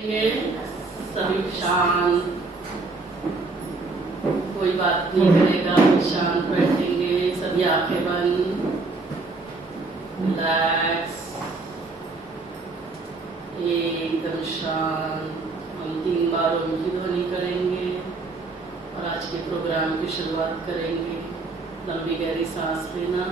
सभी शांत, कोई बात नहीं करेगा, शांत बैठेंगे, सभी आंखें बंद, रिलैक्स, एकदम शांत। हम 3 बार ओम की ध्वनि करेंगे और आज के प्रोग्राम की शुरुआत करेंगे। लंबी गहरी सांस लेना।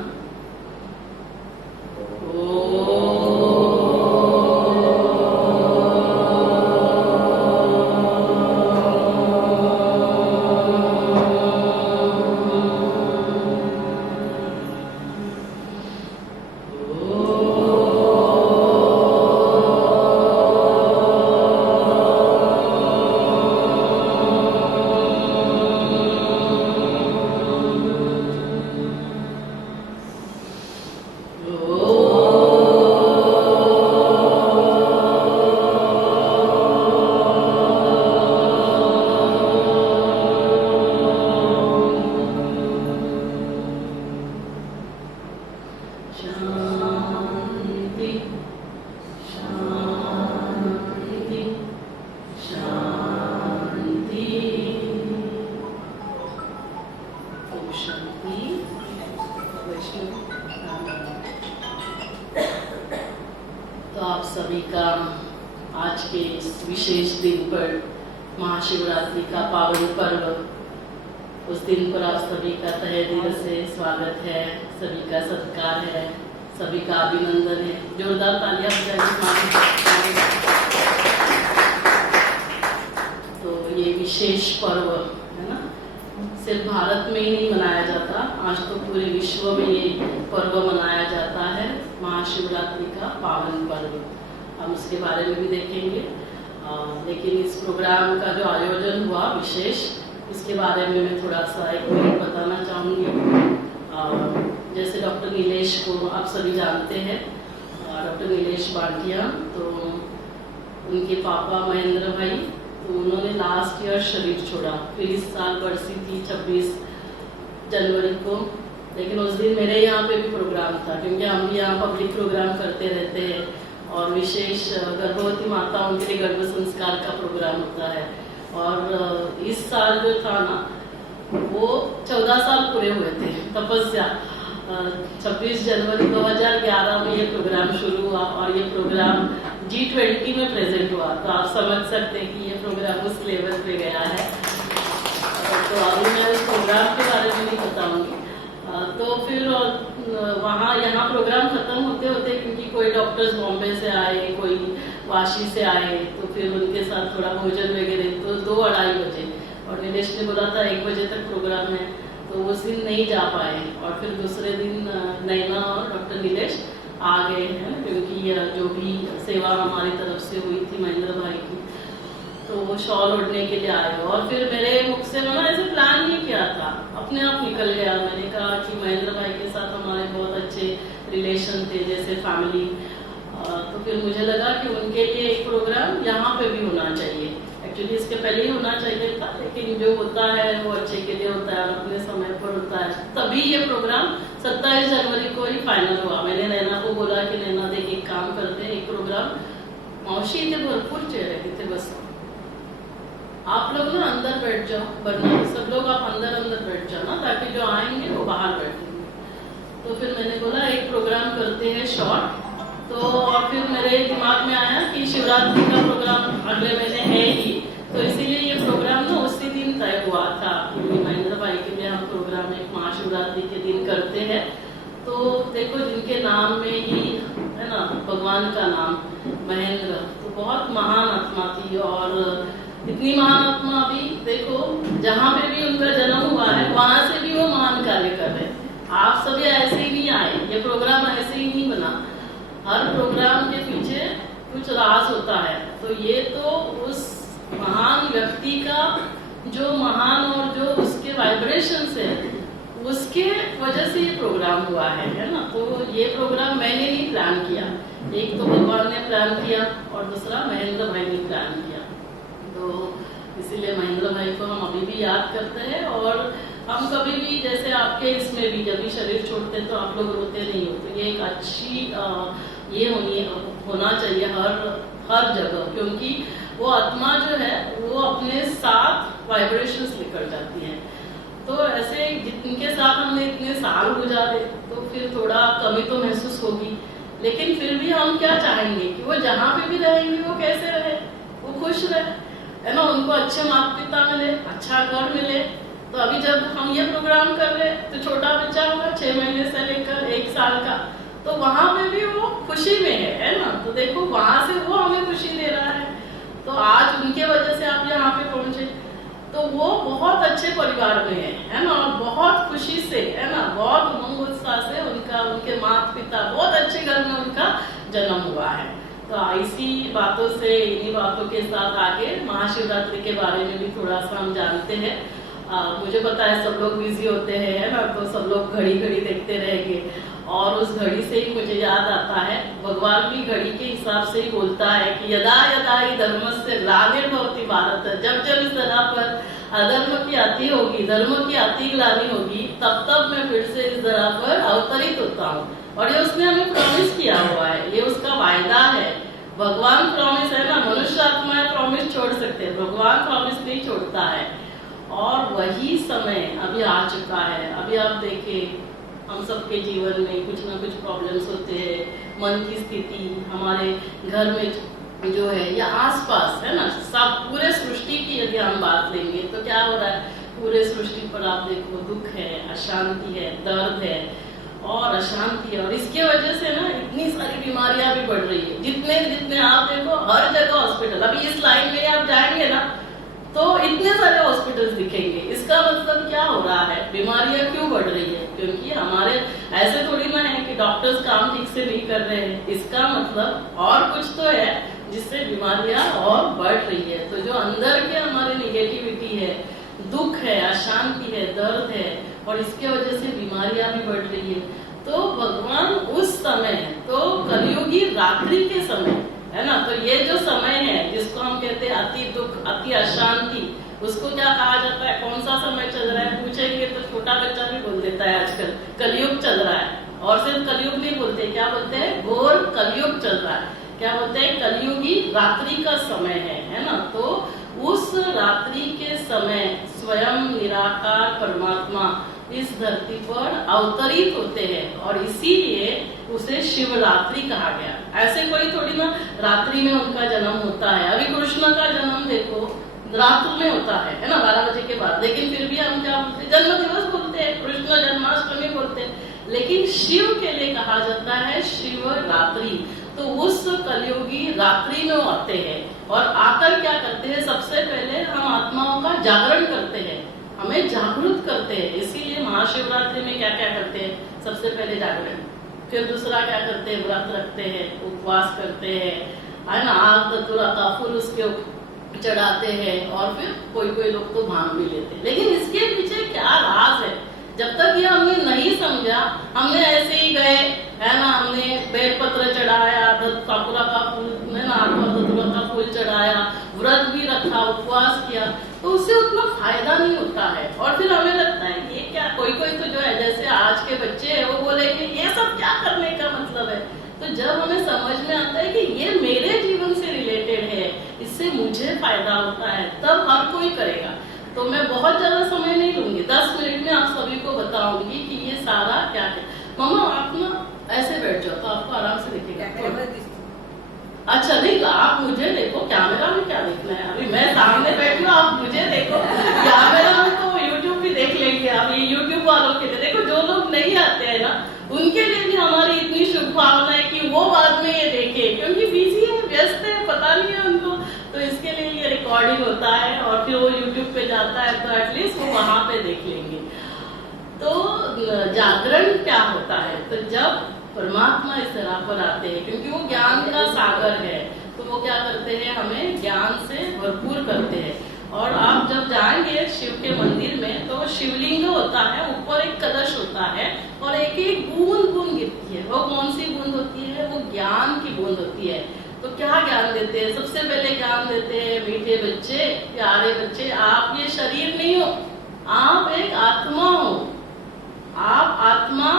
तो आप सभी का आज के इस विशेष दिन पर, महाशिवरात्रि का पावन पर्व, उस दिन पर आप सभी का तहे दिल से स्वागत है, सभी का सत्कार है, सभी का अभिनंदन है। जोरदार तालियां बजाइए। तो ये विशेष पर्व है ना, सिर्फ भारत में ही नहीं मनाया जाता, आज तो पूरे विश्व में ये पर्व मनाया जाता है, महाशिवरात्रि का पावन पर्व। हम उसके बारे में भी देखेंगे, लेकिन इस प्रोग्राम का जो आयोजन हुआ विशेष, इसके बारे में मैं थोड़ा सा एक मिनट बताना चाहूँगी। जैसे डॉक्टर नीलेश को आप सभी जानते हैं, डॉक्टर नीलेश बांटिया, तो उनके पापा महेंद्र भाई, तो उन्होंने लास्ट ईयर शरीर छोड़ा। फिर इस साल बरसी थी 26 जनवरी को, लेकिन उस दिन मेरे यहाँ पे भी प्रोग्राम था, क्योंकि हम भी यहाँ पब्लिक प्रोग्राम करते रहते हैं और विशेष गर्भवती माताओं के लिए गर्भ संस्कार का प्रोग्राम होता है। और इस साल जो था ना, वो 14 साल पूरे हुए थे तपस्या। 26 जनवरी 2011 में ये प्रोग्राम शुरू हुआ और ये प्रोग्राम G20 में प्रेजेंट हुआ, तो आप समझ सकते हैं कि ये प्रोग्राम उस लेवल पे गया है। तो अभी मैं उस प्रोग्राम के बारे में नहीं बताऊंगी। तो फिर वहाँ यहाँ प्रोग्राम खत्म होते होते, क्योंकि कोई डॉक्टर्स बॉम्बे से आए, कोई वाशी से आए, तो फिर उनके साथ थोड़ा भोजन वगैरह, तो 2-2:30 बजे, और नीलेश ने बोला था 1 बजे तक प्रोग्राम है, तो उस दिन नहीं जा पाए। और फिर दूसरे दिन नैना और डॉक्टर नीलेश आ गए हैं, क्योंकि जो भी सेवा हमारी तरफ से हुई थी महेंद्र भाई की, तो वो शॉल ओढ़ने के लिए आए। और फिर मेरे मुख से मैंने ऐसे प्लान नहीं किया था, अपने आप निकल गया। मैंने कहा कि महेंद्र भाई के साथ हमारे बहुत अच्छे रिलेशन थे, जैसे फैमिली। तो फिर मुझे लगा कि उनके लिए एक प्रोग्राम यहाँ पे भी होना चाहिए। एक्चुअली इसके पहले ही होना चाहिए था, लेकिन जो होता है वो अच्छे के लिए होता है, अपने समय पर होता है। तभी ये प्रोग्राम 27 जनवरी को ही फाइनल हुआ। मैंने नैना को बोला कि नैना देख, एक काम करते हैं, एक प्रोग्राम, मौसी थे, भरपूर चेहरे थे, बस आप लोग ना अंदर बैठ जाओ, वरना सब लोग आप अंदर बैठ जाओ ना, ताकि जो आएंगे वो बाहर बैठेंगे। तो फिर मैंने बोला एक प्रोग्राम करते हैं शॉर्ट। तो और फिर मेरे दिमाग में आया कि शिवरात्रि का प्रोग्राम अगले महीने है ही, तो इसीलिए ये प्रोग्राम ना उसी दिन तय हुआ था, क्योंकि महेंद्र भाई के लिए हम प्रोग्राम एक महाशिवरात्रि के दिन करते हैं। तो देखो, जिनके नाम में ही है ना भगवान का नाम महेंद्र, तो बहुत महान आत्मा थी। और इतनी महान आत्मा भी देखो, जहाँ पे भी उनका जन्म हुआ है, वहां से भी वो महान कार्य कर रहे हैं। आप सभी ऐसे ही नहीं आए, ये प्रोग्राम ऐसे ही नहीं बना, हर प्रोग्राम के पीछे कुछ राज होता है। तो ये तो उस महान व्यक्ति का जो महान और जो उसके वाइब्रेशन है, उसके वजह से ये प्रोग्राम हुआ है ना। तो ये प्रोग्राम मैंने नहीं प्लान किया, एक तो भगवान ने प्लान किया और दूसरा महेंद्र भाई ने प्लान किया। तो इसीलिए महेंद्र भाई को हम अभी भी याद करते हैं। और हम कभी भी, जैसे आपके इसमें भी जब भी शरीर छोड़ते तो आप लोग रोते नहीं हो, तो ये एक अच्छी ये होना चाहिए हर जगह, क्योंकि वो आत्मा जो है वो अपने साथ वाइब्रेशंस लेकर जाती है। तो ऐसे जिनके साथ हमने इतने साल गुजारे तो फिर थोड़ा कमी तो महसूस होगी, लेकिन फिर भी हम क्या चाहेंगे कि वो जहाँ पे भी रहेंगे वो कैसे रहे, वो खुश रहे, है ना, उनको अच्छे माता पिता मिले, अच्छा घर मिले। तो अभी जब हम ये प्रोग्राम कर रहे तो छोटा बच्चा होगा 6 महीने से लेकर 1 साल का, तो वहां पे भी वो खुशी में है ना। तो देखो वहां से वो हमें खुशी दे रहा है, तो आज उनके वजह से आप यहाँ पे पहुंचे, तो वो बहुत अच्छे परिवार में है ना, और बहुत खुशी से, है ना, बहुत उमंग उत्साह से उनके माता पिता बहुत अच्छे घर में उनका जन्म हुआ है। तो इसी बातों से, इन्हीं बातों के साथ आगे महाशिवरात्रि के बारे में भी थोड़ा सा हम जानते हैं। मुझे पता है सब लोग बिजी होते हैं, है ना, तो सब लोग घड़ी देखते रहेंगे, और उस घड़ी से ही मुझे याद आता है भगवान भी घड़ी के हिसाब से ही बोलता है कि यदा यदा ही धर्मस्य ग्लानिर्भवति भारत, जब जब इस धरा पर अधर्म की आती होगी, धर्म की आती ग्लानि होगी, तब तब मैं फिर से इस धरा पर अवतरित होता हूँ। और ये उसने हमें प्रॉमिस किया हुआ है, ये उसका वायदा है। भगवान प्रॉमिस, है ना, मनुष्य आत्माएं प्रॉमिस छोड़ सकते हैं, भगवान प्रॉमिस नहीं छोड़ता है। और वही समय अभी आ चुका है। अभी आप देखें हम सबके जीवन में कुछ ना कुछ प्रॉब्लम्स होते हैं, मन की स्थिति, हमारे घर में जो है या आसपास, है ना, सब पूरे सृष्टि की यदि हम बात लेंगे तो क्या हो रहा है, पूरे सृष्टि पर आप देखो दुख है, अशांति है, दर्द है और अशांति है। और इसके वजह से ना इतनी सारी बीमारियां भी बढ़ रही है, जितने आप देखो हर जगह हॉस्पिटल। अभी इस लाइन में आप जाएंगे ना तो इतने सारे हॉस्पिटल्स दिखेंगे। इसका मतलब क्या हो रहा है, बीमारियां क्यों बढ़ रही है, क्योंकि हमारे ऐसे थोड़ी ना है कि डॉक्टर्स काम ठीक से नहीं कर रहे हैं, इसका मतलब और कुछ तो है जिससे बीमारियां और बढ़ रही है। तो जो अंदर के हमारे निगेटिविटी है, दुख है, अशांति है, दर्द है, और इसके वजह से बीमारियां भी बढ़ रही है। तो भगवान उस समय, तो कलियुगी रात्रि के समय, है ना, तो ये जो समय है जिसको हम कहते हैं अति दुख, अति अशांति, उसको क्या कहा जाता है, कौन सा समय चल रहा है पूछेंगे तो छोटा बच्चा भी बोल देता है आजकल कलयुग चल रहा है। और सिर्फ कलयुग नहीं बोलते, क्या बोलते हैं, घोर कलयुग चल रहा है। क्या बोलते हैं, कलयुगी रात्रि का समय है ना। तो उस रात्रि के समय स्वयं निराकार परमात्मा इस धरती पर अवतरित होते हैं, और इसीलिए उसे शिवरात्रि कहा गया। ऐसे कोई थोड़ी ना रात्रि में उनका जन्म होता है। अभी कृष्ण का जन्म देखो रात्र में होता है ना, 12 बजे के बाद, लेकिन फिर भी हम क्या बोलते हैं, जन्म दिवस बोलते हैं, कृष्ण जन्माष्टमी बोलते हैं। लेकिन शिव के लिए कहा जाता है शिवरात्रि। तो उस कलयुगी रात्रि में आते हैं, और आकर क्या करते हैं, सबसे पहले हम आत्माओं का जागरण करते हैं, हमें जागरूक करते हैं। इसीलिए महाशिवरात्रि में क्या क्या करते हैं, सबसे पहले जागरण, फिर दूसरा क्या करते हैं, व्रत रखते हैं, उपवास करते हैं, है ना, आग धतूरा का फूल उसके चढ़ाते हैं, और फिर कोई लोग तो भांग भी लेते हैं। लेकिन इसके पीछे क्या राज है, जब तक ये हमने नहीं समझा, हमने ऐसे ही गए, है ना, हमने बेलपत्र चढ़ाया, साकुरा का फूल, है ना, धतूरा का फूल चढ़ाया, व्रत भी रखा, उपवास किया, तो उससे उतना फायदा नहीं होता है। और फिर हमें लगता है ये क्या, कोई तो जो है जैसे आज के बच्चे हैं वो बोलेंगे ये सब क्या करने का मतलब है। तो जब हमें समझ में आता है कि ये मेरे जीवन से रिलेटेड है, इससे मुझे फायदा होता है, तब हर कोई करेगा। तो मैं बहुत ज्यादा समय नहीं लूंगी, 10 मिनट में आप सभी को बताऊंगी कि ये सारा क्या है। मम्मा आप ना ऐसे बैठ जाओ तो आपको आराम से दिखेगा। अच्छा नहीं, आप मुझे देखो, कैमरा में क्या देखना है, अभी मैं सामने बैठी हूँ, आप मुझे देखो। कैमरा में तो यूट्यूब भी देख लेंगे, अब ये यूट्यूब वालों के लिए देखो, जो लोग नहीं आते हैं ना उनके लिए भी हमारी इतनी शुभकामना है कि वो बाद में ये देखे, क्योंकि बिजी है, व्यस्त है, पता नहीं है उनको। तो इसके लिए ये रिकॉर्डिंग होता है और फिर वो यूट्यूब पे जाता है, तो एटलीस्ट वो वहां पे देख लेंगे। तो जागरण क्या होता है, तो जब परमात्मा इस तरह पर आते हैं, क्योंकि वो ज्ञान का सागर है, तो वो क्या करते हैं, हमें ज्ञान से भरपूर करते हैं। और आप जब जाएंगे शिव के मंदिर में तो शिवलिंग होता है, ऊपर एक कलश होता है और एक एक बूंद बूंद गिरती है। वो कौन सी बूंद होती है, वो ज्ञान की बूंद होती है। तो क्या ज्ञान देते हैं, सबसे पहले ज्ञान देते हैं, मीठे बच्चे, प्यारे बच्चे, आप ये शरीर नहीं हो, आप एक आत्मा हो। आप आत्मा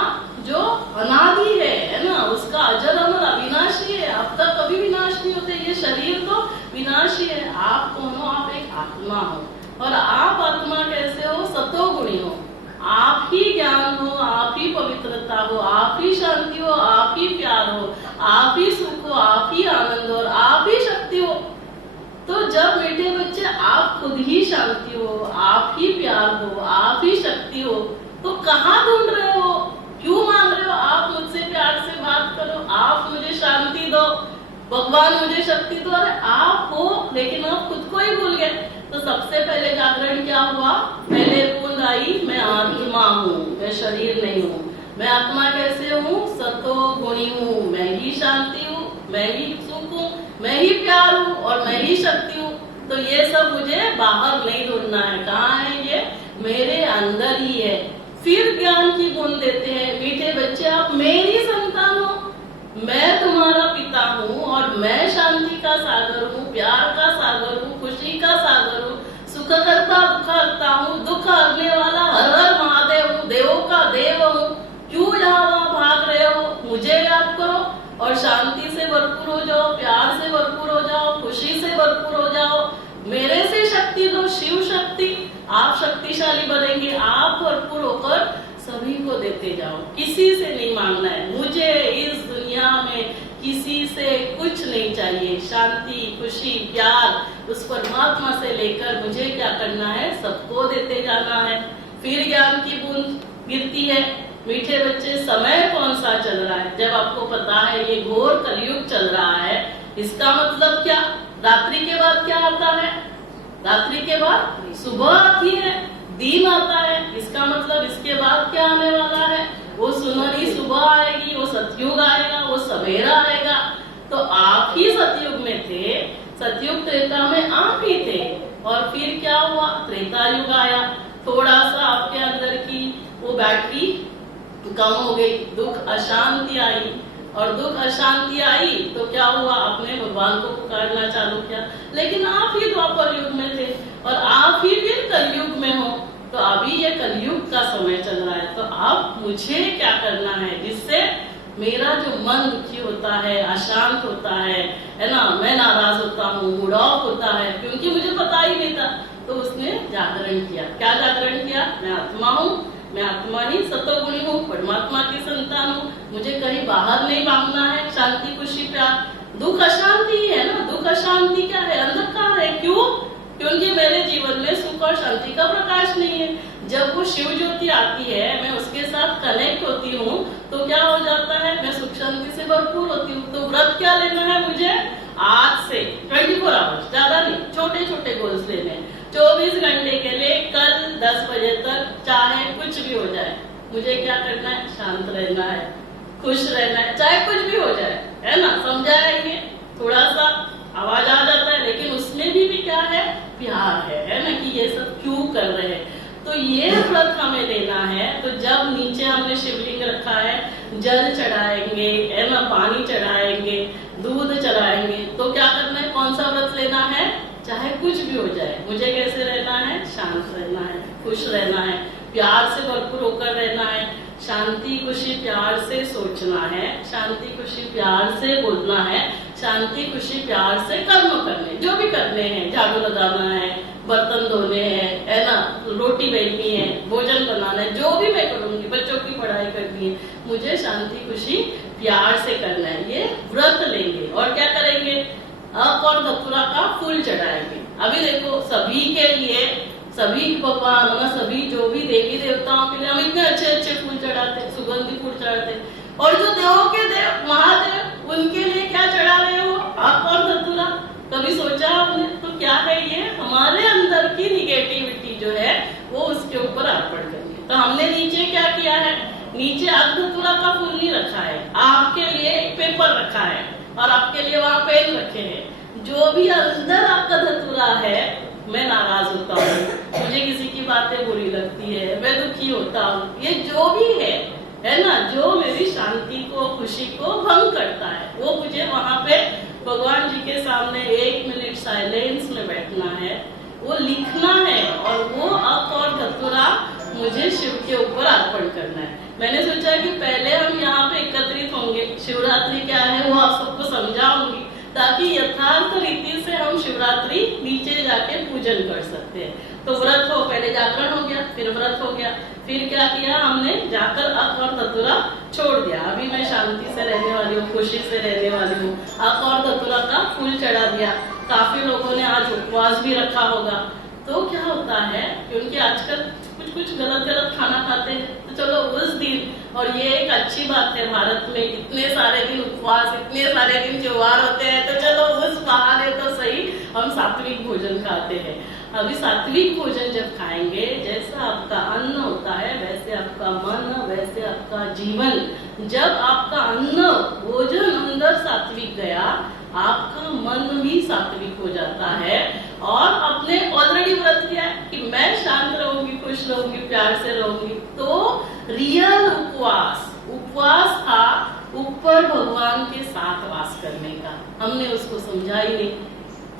जो अनादि है ना, उसका अजर अमर अविनाशी है, अब तक कभी विनाश नहीं होते। ये शरीर तो विनाशी है। आप कौन हो? आप एक आत्मा हो। और आप आत्मा कैसे हो? सतोगुणी हो। आप ही ज्ञान हो, आप ही पवित्रता हो, आप ही शांति हो, आप ही प्यार हो, आप ही सुख हो, आप ही आनंद हो और आप ही शक्ति हो। तो जब मीठे बच्चे आप खुद ही शांति हो, आप ही प्यार हो, आप ही शक्ति हो, तो कहाँ ढूंढ रहे हो? क्यों मांग रहे हो? आप मुझसे प्यार से बात करो, आप मुझे शांति दो, भगवान मुझे शक्ति दो। अरे आप हो, लेकिन आप खुद को ही भूल गए। तो सबसे पहले जागरण क्या हुआ? पहले बूंद आई, मैं आत्मा हूँ, मैं शरीर नहीं हूँ। मैं आत्मा कैसे हूँ? सतो गुणी हूँ, मैं ही शांति हूँ, मैं ही सुख हूँ, मैं ही प्यार हूँ और मैं ही शक्ति हूँ। तो ये सब मुझे बाहर नहीं ढूंढना है। कहाँ है ये? मेरे अंदर ही है। फिर ज्ञान की बूंद देते हैं, मीठे बच्चे आप मेरी संतान हो, मैं तुम्हारा पिता हूँ और मैं शांति का सागर हूँ, प्यार का सागर हूँ, खुशी का सागर हूँ, सुख करता दुख हरता हूँ, दुख हरने वाला हर हर महादेव हूँ, देवों का देव हूँ। क्यों यहाँ वहाँ भाग रहे हो? मुझे याद करो और शांति से भरपूर हो जाओ, प्यार से भरपूर हो जाओ, खुशी से भरपूर हो जाओ। मेरे से शक्ति दो, शिव शक्ति। आप शक्तिशाली बनेंगे। आप भरपूर होकर सभी को देते जाओ, किसी से नहीं मांगना है। मुझे इस दुनिया में किसी से कुछ नहीं चाहिए। शांति, खुशी, प्यार उस परमात्मा से लेकर मुझे क्या करना है? सबको देते जाना है। फिर ज्ञान की बूंद गिरती है। मीठे बच्चे, समय कौन सा चल रहा है? जब आपको पता है ये घोर कलयुग चल रहा है, इसका मतलब क्या? रात्रि के बाद क्या आता है? रात्रि के बाद सुबह आती है, दिन आता है। इसका मतलब इसके बाद क्या आने वाला है? वो सुनहरी सुबह आएगी, वो सतयुग आएगा, वो सवेरा आएगा। तो आप ही सतयुग में थे, सतयुग त्रेता में आप ही थे। और फिर क्या हुआ? त्रेता युग आया। थोड़ा सा आपके अंदर की वो बैटरी कम हो गई, दुख अशांति आई। और दुख अशांति आई तो क्या हुआ? आपने भगवान को पुकारना चालू किया। लेकिन आप ही द्वापर युग में थे और आप ही फिर कलयुग में हो। तो अभी ये कलयुग का समय चल रहा है। तो अब मुझे क्या करना है जिससे मेरा जो मन दुखी होता है, अशांत होता है ना, मैं नाराज होता हूँ, मूड ऑफ होता है, क्योंकि मुझे पता ही नहीं था। तो उसने जागरण किया। क्या जागरण किया? मैं आत्मा हूँ, मैं आत्मा ही सतोगुणी हूँ, परमात्मा की संतान हूँ। मुझे कहीं बाहर नहीं मांगना है शांति, खुशी, प्यार। दुख अशांति ही है ना। दुख अशांति क्या है? अंधकार है। क्यों? क्योंकि मेरे जीवन में सुख और शांति का प्रकाश नहीं है। जब वो शिव ज्योति आती है, मैं उसके साथ कनेक्ट होती हूँ, तो क्या हो जाता है? मैं सुख शांति से भरपूर होती हूँ। तो व्रत क्या लेना है मुझे? आज से 24 आवर्स, ज्यादा नहीं, छोटे छोटे गोल्स लेने हैं। 24 घंटे के लिए कल 10 बजे तक चाहे कुछ भी हो जाए, मुझे क्या करना है? शांत रहना है, खुश रहना है, चाहे कुछ भी हो जाए, है ना। समझाया ये? थोड़ा सा आवाज आ जाता है, लेकिन उसमें भी क्या है? प्यार है ना, कि ये सब क्यों कर रहे हैं। तो ये व्रत हमें लेना है। तो जब नीचे हमने शिवलिंग रखा है, जल चढ़ाएंगे, है ना, पानी चढ़ाएंगे, दूध चढ़ाएंगे, तो क्या करना है? कौन सा व्रत लेना है? चाहे कुछ भी हो जाए, मुझे कैसे रहना है? शांत रहना है, खुश रहना है, प्यार से भरपूर होकर रहना है, शांति खुशी प्यार से सोचना है, शांति खुशी प्यार से बोलना है, शांति खुशी प्यार से कर्म करने, जो भी करने हैं, झाड़ू लगाना है, बर्तन धोने हैं, है ना, रोटी बेलनी है, भोजन बनाना है, जो भी मैं करूंगी, बच्चों की पढ़ाई करनी है, मुझे शांति खुशी प्यार से करना है। ये व्रत लेंगे। और क्या करेंगे? अक और धतूरा का फूल चढ़ाएंगे। अभी देखो, सभी के लिए, सभी भगवान, सभी जो भी देवी देवताओं के लिए हम इतने अच्छे अच्छे फूल चढ़ाते, सुगंधी फूल चढ़ाते। और जो देवों के देव, महादेव, उनके लिए क्या चढ़ा रहे हो? अक और धतूरा। कभी सोचा हमने? तो क्या है ये? हमारे अंदर की निगेटिविटी जो है वो उसके ऊपर अर्पण करेंगे। तो हमने नीचे क्या किया है? नीचे अक धतूरा का फूल नहीं रखा है, आपके लिए एक पेपर रखा है और आपके लिए वहाँ पेन रखे हैं। जो भी अंदर आपका धतूरा है, मैं नाराज होता हूँ, मुझे किसी की बातें बुरी लगती है, मैं दुखी होता हूँ, ये जो भी है ना, जो मेरी शांति को, खुशी को भंग करता है, वो मुझे वहाँ पे भगवान जी के सामने 1 मिनट साइलेंस में बैठना है, वो लिखना है और वो अक और धतूरा मुझे शिव के ऊपर अर्पण करना है। मैंने सोचा कि पहले हम यहाँ पे एकत्रित होंगे, शिवरात्रि क्या है वो आप सबको समझाऊंगी, ताकि यथार्थ रीति से हम शिवरात्रि नीचे जाके पूजन कर सकते हैं। तो व्रत हो, पहले जागरण हो गया, फिर व्रत हो गया, फिर क्या किया हमने, जाकर अख और धतूरा छोड़ दिया। अभी मैं शांति से रहने वाली हूँ, खुशी से रहने वाली हूँ, अख और धतूरा का फूल चढ़ा दिया। काफी लोगों ने आज उपवास भी रखा होगा। तो क्या होता है, क्योंकि आजकल कुछ गलत खाना खाते हैं, तो चलो उस दिन, और ये एक अच्छी बात है, भारत में इतने सारे दिन उपवास, इतने सारे दिन त्योहार होते हैं, तो चलो उस बहाने तो सही हम सात्विक भोजन खाते हैं। अभी सात्विक भोजन जब खाएंगे, जैसा आपका अन्न होता है वैसे आपका मन, वैसे आपका जीवन। जब आपका अन्न भोजन अंदर सात्विक गया, आपका मन भी सात्विक हो जाता है। और आपने ऑलरेडी व्रत किया है कि मैं शांत रहूंगी, खुश रहूंगी, प्यार से रहूंगी, तो रियल उपवास था ऊपर भगवान के साथ वास करने का। हमने उसको समझा ही नहीं।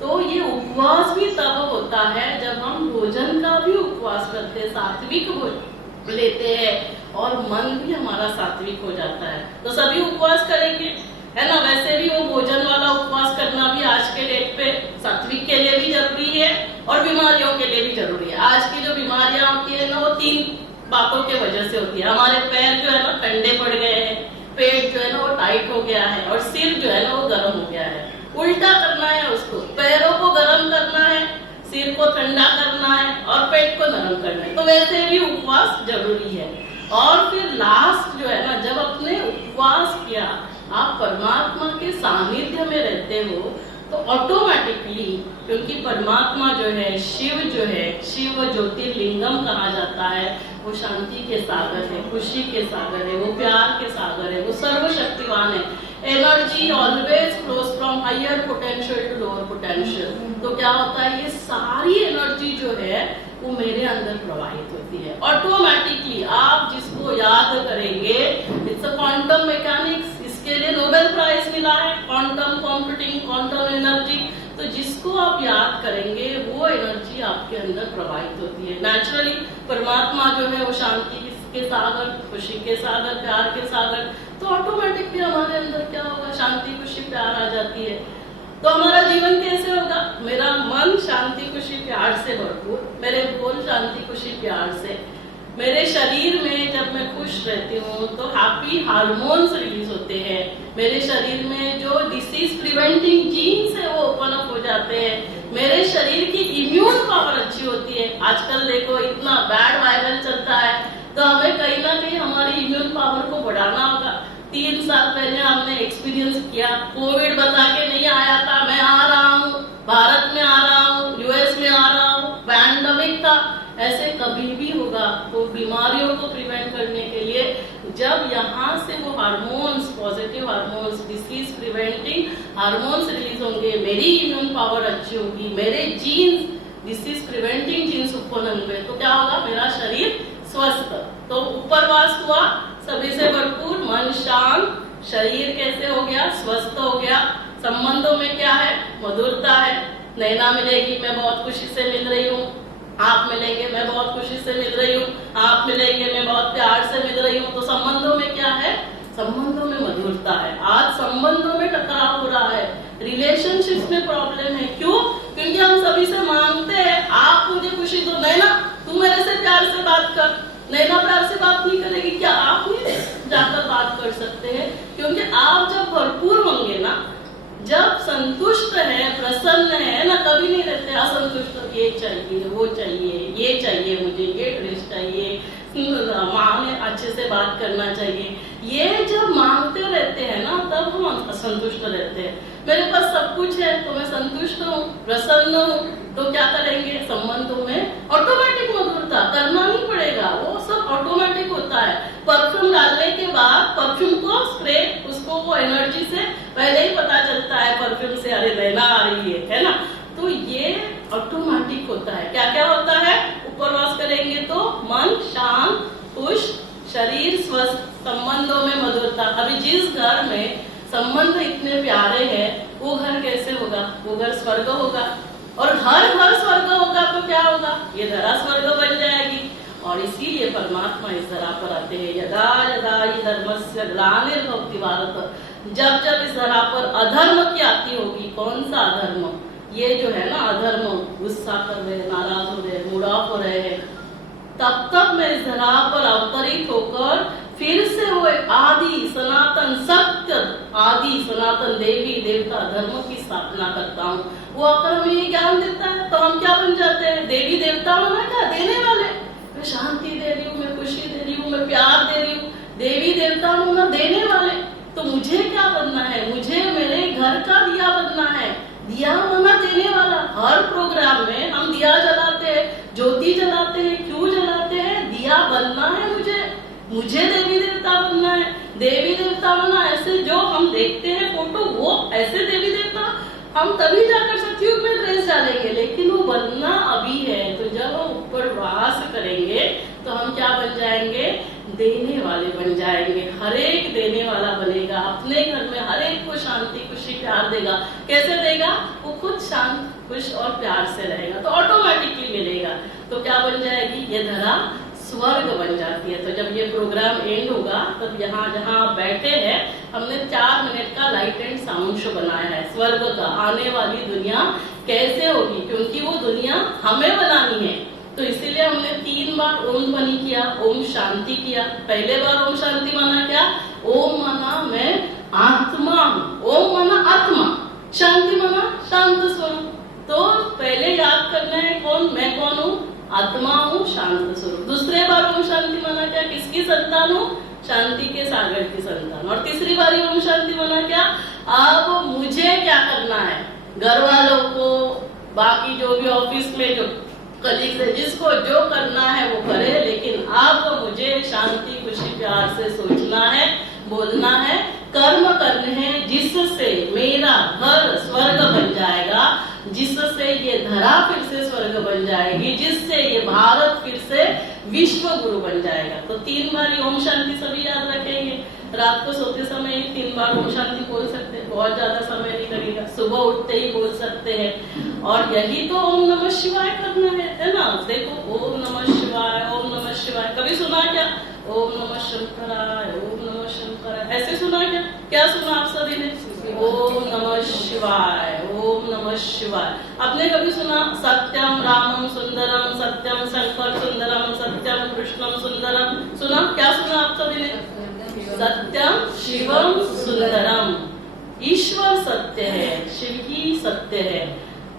तो ये उपवास भी तब होता है जब हम भोजन का भी उपवास करते हैं, सात्विक भोजन लेते हैं, और मन भी हमारा सात्विक हो जाता है। तो सभी उपवास करेंगे, है ना। वैसे भी वो भोजन वाला उपवास करना भी आज के डेट पे सात्विक के लिए भी जरूरी है और बीमारियों के लिए भी जरूरी है। आज की जो बीमारियां होती है ना, वो 3 बातों के वजह से होती है। हमारे पैर जो है ना ठंडे पड़ गए हैं, पेट जो है ना वो टाइट हो गया है, और सिर जो है ना वो गर्म हो गया है। उल्टा करना है उसको, पैरों को गर्म करना है, सिर को ठंडा करना है, और पेट को नरम करना है। तो वैसे भी उपवास जरूरी है। और फिर लास्ट जो है ना, जब अपने उपवास किया, आप परमात्मा के सानिध्य में रहते हो, तो ऑटोमेटिकली, क्योंकि परमात्मा जो है, शिव ज्योतिर्लिंगम कहा जाता है, वो शांति के सागर है, खुशी के सागर है, वो प्यार के सागर है, वो सर्वशक्तिवान है। Energy always flows from higher potential to lower potential. तो क्या होता है, ये सारी एनर्जी जो है वो मेरे अंदर प्रवाहित होती है ऑटोमेटिकली। आप जिसको याद करेंगे, इट्स अ क्वांटम मैकेनिक्स, इसके लिए नोबेल प्राइज मिला है, क्वांटम कंप्यूटिंग, क्वांटम एनर्जी। तो जिसको आप याद करेंगे वो एनर्जी आपके अंदर प्रवाहित होती है नेचुरली। परमात्मा जो है वो शांति के सागर, खुशी के सागर, प्यार के सागर। तो ऑटोमेटिकली हमारे अंदर क्या होगा, शांति, खुशी, प्यार आ जाती है। तो हमारा जीवन कैसे होगा, मेरा मन शांति, खुशी, प्यार से भरपूर, मेरे बोल शांति, खुशी, प्यार से। मेरे शरीर में जब मैं खुश रहती हूँ तो हैप्पी हार्मोन्स रिलीज होते हैं। मेरे शरीर में जो डिसीज प्रिवेंटिंग जीन्स है वो ओपन अप हो जाते हैं। मेरे शरीर की इम्यून पावर अच्छी होती है। आजकल देखो इतना बैड वायरल चलता है, तो हमें कहीं ना कहीं हमारी इम्यून पावर को बढ़ाना होगा। 3 साल पहले हमने एक्सपीरियंस किया, कोविड बता के नहीं आया था, मैं आ रहा हूँ, भारत में आ रहा हूँ, यूएस में आ रहा हूँ, पैंडेमिक था। ऐसे कभी भी होगा। तो बीमारियों को प्रिवेंट करने के लिए जब यहाँ से वो hormones, positive hormones, disease preventing hormones release होंगे, मेरी इम्यून पावर अच्छी होगी, मेरे जीन्स, डिसीज प्रिवेंटिंग जीन्स उत्पन्न होंगे, तो क्या होगा, मेरा शरीर स्वस्थ। तो उपरवास हुआ, सभी से भरपूर, मन शांत, शरीर कैसे हो गया, स्वस्थ हो गया। संबंधों में क्या है, मधुरता है। नैना मिलेगी, मैं बहुत खुशी से मिल रही हूँ, आप मिलेंगे, मैं बहुत खुशी से मिल रही हूँ, आप मिलेंगे, मैं बहुत प्यार से मिल रही हूँ। तो संबंधों में क्या है, संबंधों में मधुरता है। आज संबंधों में टकराव हो रहा है, रिलेशनशिप में प्रॉब्लम है। क्यों, क्योंकि हम सभी से मांगते हैं, आप मुझे खुशी दो, नैना तू मेरे से प्यार से बात कर। नैना प्यार से बात नहीं करेगी, क्या आप नहीं जाकर बात कर सकते हैं? क्योंकि आप जब भरपूर होंगे ना, जब संतुष्ट है, प्रसन्न है ना, कभी नहीं रहते असंतुष्ट, ये चाहिए, वो चाहिए, ये चाहिए, मुझे ये ड्रेस चाहिए, माँ ने अच्छे से बात करना चाहिए। ये जब मांगते रहते हैं ना, तब हम असंतुष्ट रहते हैं। मेरे पास सब कुछ है तो मैं संतुष्ट हूँ, प्रसन्न हूँ, तो क्या करेंगे, संबंधों में ऑटोमेटिक मधुरता, करना नहीं पड़ेगा, वो सब ऑटोमेटिक होता है। परफ्यूम डालने के बाद परफ्यूम को स्प्रे, उसको वो एनर्जी से पहले ही पता चलता है परफ्यूम से, अरे रहना आ रही है ना। तो ये ऑटोमेटिक होता है। क्या क्या होता है, उपवास करेंगे तो मन शांत, खुश, शरीर स्वस्थ, संबंधों में मधुरता। अभी जिस घर में संबंध इतने प्यारे हैं, वो घर कैसे होगा, वो घर स्वर्ग होगा। और घर स्वर्ग होगा तो क्या होगा, ये धरा स्वर्ग बन जाएगी। और इसीलिए परमात्मा इस धरा पर आते हैं, यदा यदा हि धर्मस्य ग्लानिर्भवति भारत, जब जब इस धरा पर अधर्म की आती होगी, कौन सा अधर्म, ये जो है ना अधर्म, गुस्सा कर रहे, नाराज हो रहे, मूड ऑफ हो रहे हैं, तब तक मैं इस धरा पर अवतरित होकर फिर से वो आदि सनातन सत्य, आदि सनातन देवी देवता धर्म की स्थापना करता हूँ। वो आकर हमें ये ज्ञान देता है, तो हम क्या बन जाते हैं, देवी देवता बना क्या, देने वाले। मैं शांति दे रही हूँ, मैं खुशी दे रही हूँ, मैं प्यार दे रही हूँ, देवी देवता होना देने वाले। तो मुझे क्या बनना है, मुझे मेरे घर का दिया बनना है। दिया माना देने वाला। हर प्रोग्राम में हम दिया जलाते हैं, ज्योति जलाते हैं, क्यों जलाते हैं, दिया बनना है मुझे देवी देवता बनना है। देवी देवता बना ऐसे जो हम देखते हैं फोटो, वो ऐसे देवी देवता हम तभी जाकर सतयुग में ड्रेस डालेंगे, लेकिन वो बनना अभी है। तो जब हम ऊपर वास करेंगे तो हम क्या बन जाएंगे, देने वाले बन जाएंगे। हर एक देने वाला बनेगा, अपने घर में हर एक को शांति खुशी प्यार देगा। कैसे देगा, वो खुद शांत खुश और प्यार से रहेगा, तो ऑटोमेटिकली मिलेगा। तो क्या बन जाएगी, ये धरा स्वर्ग बन जाती है। तो जब ये प्रोग्राम एंड होगा तब यहाँ जहाँ आप बैठे हैं, हमने 4 मिनट का लाइट एंड साउंड शो बनाया है स्वर्ग का, आने वाली दुनिया कैसे होगी, क्योंकि वो दुनिया हमें बनानी है। तो इसीलिए हमने 3 बार ओम ध्वनि किया, ओम शांति किया। पहले बार ओम शांति माना क्या, ओम माना मैं आत्मा हूँ, ओम माना आत्मा, शांति माना शांत स्वरूप। तो पहले याद करना है कौन, मैं कौन हूँ, आत्मा हूँ, शांत स्वरूप। दूसरे बार ओम शांति माना क्या, किसकी संतान हूँ, शांति के सागर की संतान। और तीसरी बारी ओम शांति माना क्या, अब मुझे क्या करना है, घर वालों को, बाकी जो भी ऑफिस में जो कलीग्स है, जिसको जो करना है वो करे, लेकिन अब मुझे शांति खुशी प्यार से सोचना है, बोलना है, कर्म करने हैं, जिससे मेरा घर स्वर्ग बन जाएगा, जिससे ये धरा फिर से स्वर्ग बन जाएगी, जिससे ये भारत फिर से विश्व गुरु बन जाएगा। तो 3 बार ओम शांति सभी याद रखेंगे। रात को सोते समय ही 3 बार ओम शांति बोल सकते हैं, बहुत ज्यादा समय नहीं लगेगा, सुबह उठते ही बोल सकते हैं। और यही तो ओम नमः शिवाय करना है ना। देखो, ओम नमः शिवाय, ओम नमः शिवाय, कभी सुना क्या, ओम नमः शंकराय, ओम नमः शंकराय, ऐसे सुना क्या, क्या सुना आप सभी ने, ओम नमः शिवाय, ओम नमः शिवाय। आपने कभी सुना सत्यम रामम सुंदरम, सत्यम शंकर सुंदरम, सत्यम कृष्णम सुंदरम, सुना, क्या सुना आप सभी ने, सत्यम शिवम सुंदरम। ईश्वर सत्य है, शिव ही सत्य है।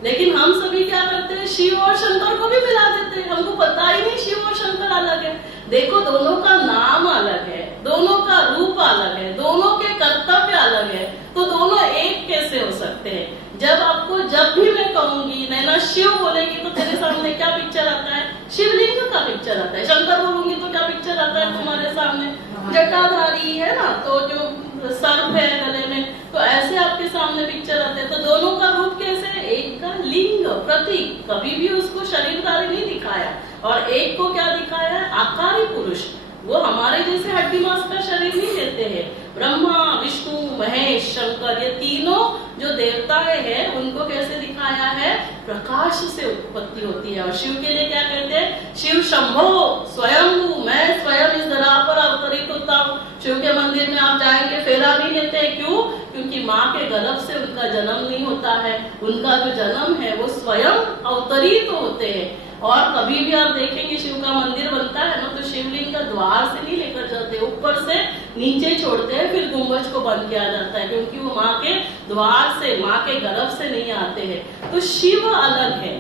लेकिन हम सभी क्या करते हैं, शिव और शंकर को भी मिला देते हैं, हमको पता ही नहीं शिव और शंकर अलग है। देखो, दोनों का नाम अलग है, दोनों का रूप अलग है, दोनों के कर्तव्य अलग है, तो दोनों एक कैसे हो सकते हैं। जब भी मैं कहूंगी नैना शिव बोलेगी तो तेरे सामने क्या पिक्चर आता है, शिवलिंग का पिक्चर आता है। शंकर बोलूंगी तो क्या पिक्चर आता है तुम्हारे सामने, जटाधारी है ना, तो जो सर्प है गले में, तो ऐसे आपके सामने पिक्चर आते हैं। तो दोनों का रूप कैसे है, एक का लिंग प्रतीक, कभी भी उसको शरीरधारी नहीं दिखाया, और एक को क्या दिखाया है, आकारी पुरुष। वो हमारे जैसे हड्डी मांस का शरीर नहीं लेते हैं। ब्रह्मा विष्णु महेश शंकर, ये तीनों जो देवताएं हैं, उनको कैसे दिखाया है, प्रकाश से उत्पत्ति होती है। और शिव के लिए क्या कहते हैं, शिव शंभो स्वयंभू, मैं स्वयं इस धरा पर अवतरित होता हूँ। शिव के मंदिर में आप जाएंगे, फेरा नहीं लेते हैं, क्यों, क्योंकि माँ के गर्भ से उनका जन्म नहीं होता है, उनका जो जन्म है वो स्वयं अवतरित होते हैं। और कभी भी आप देखेंगे शिव का मंदिर बनता है ना, तो शिवलिंग का द्वार से नहीं लेकर जाते, ऊपर से नीचे छोड़ते हैं, फिर गुंबज को बंद किया जाता है, क्योंकि वो माँ के द्वार से, माँ के गर्भ से नहीं आते हैं। तो शिव अलग है,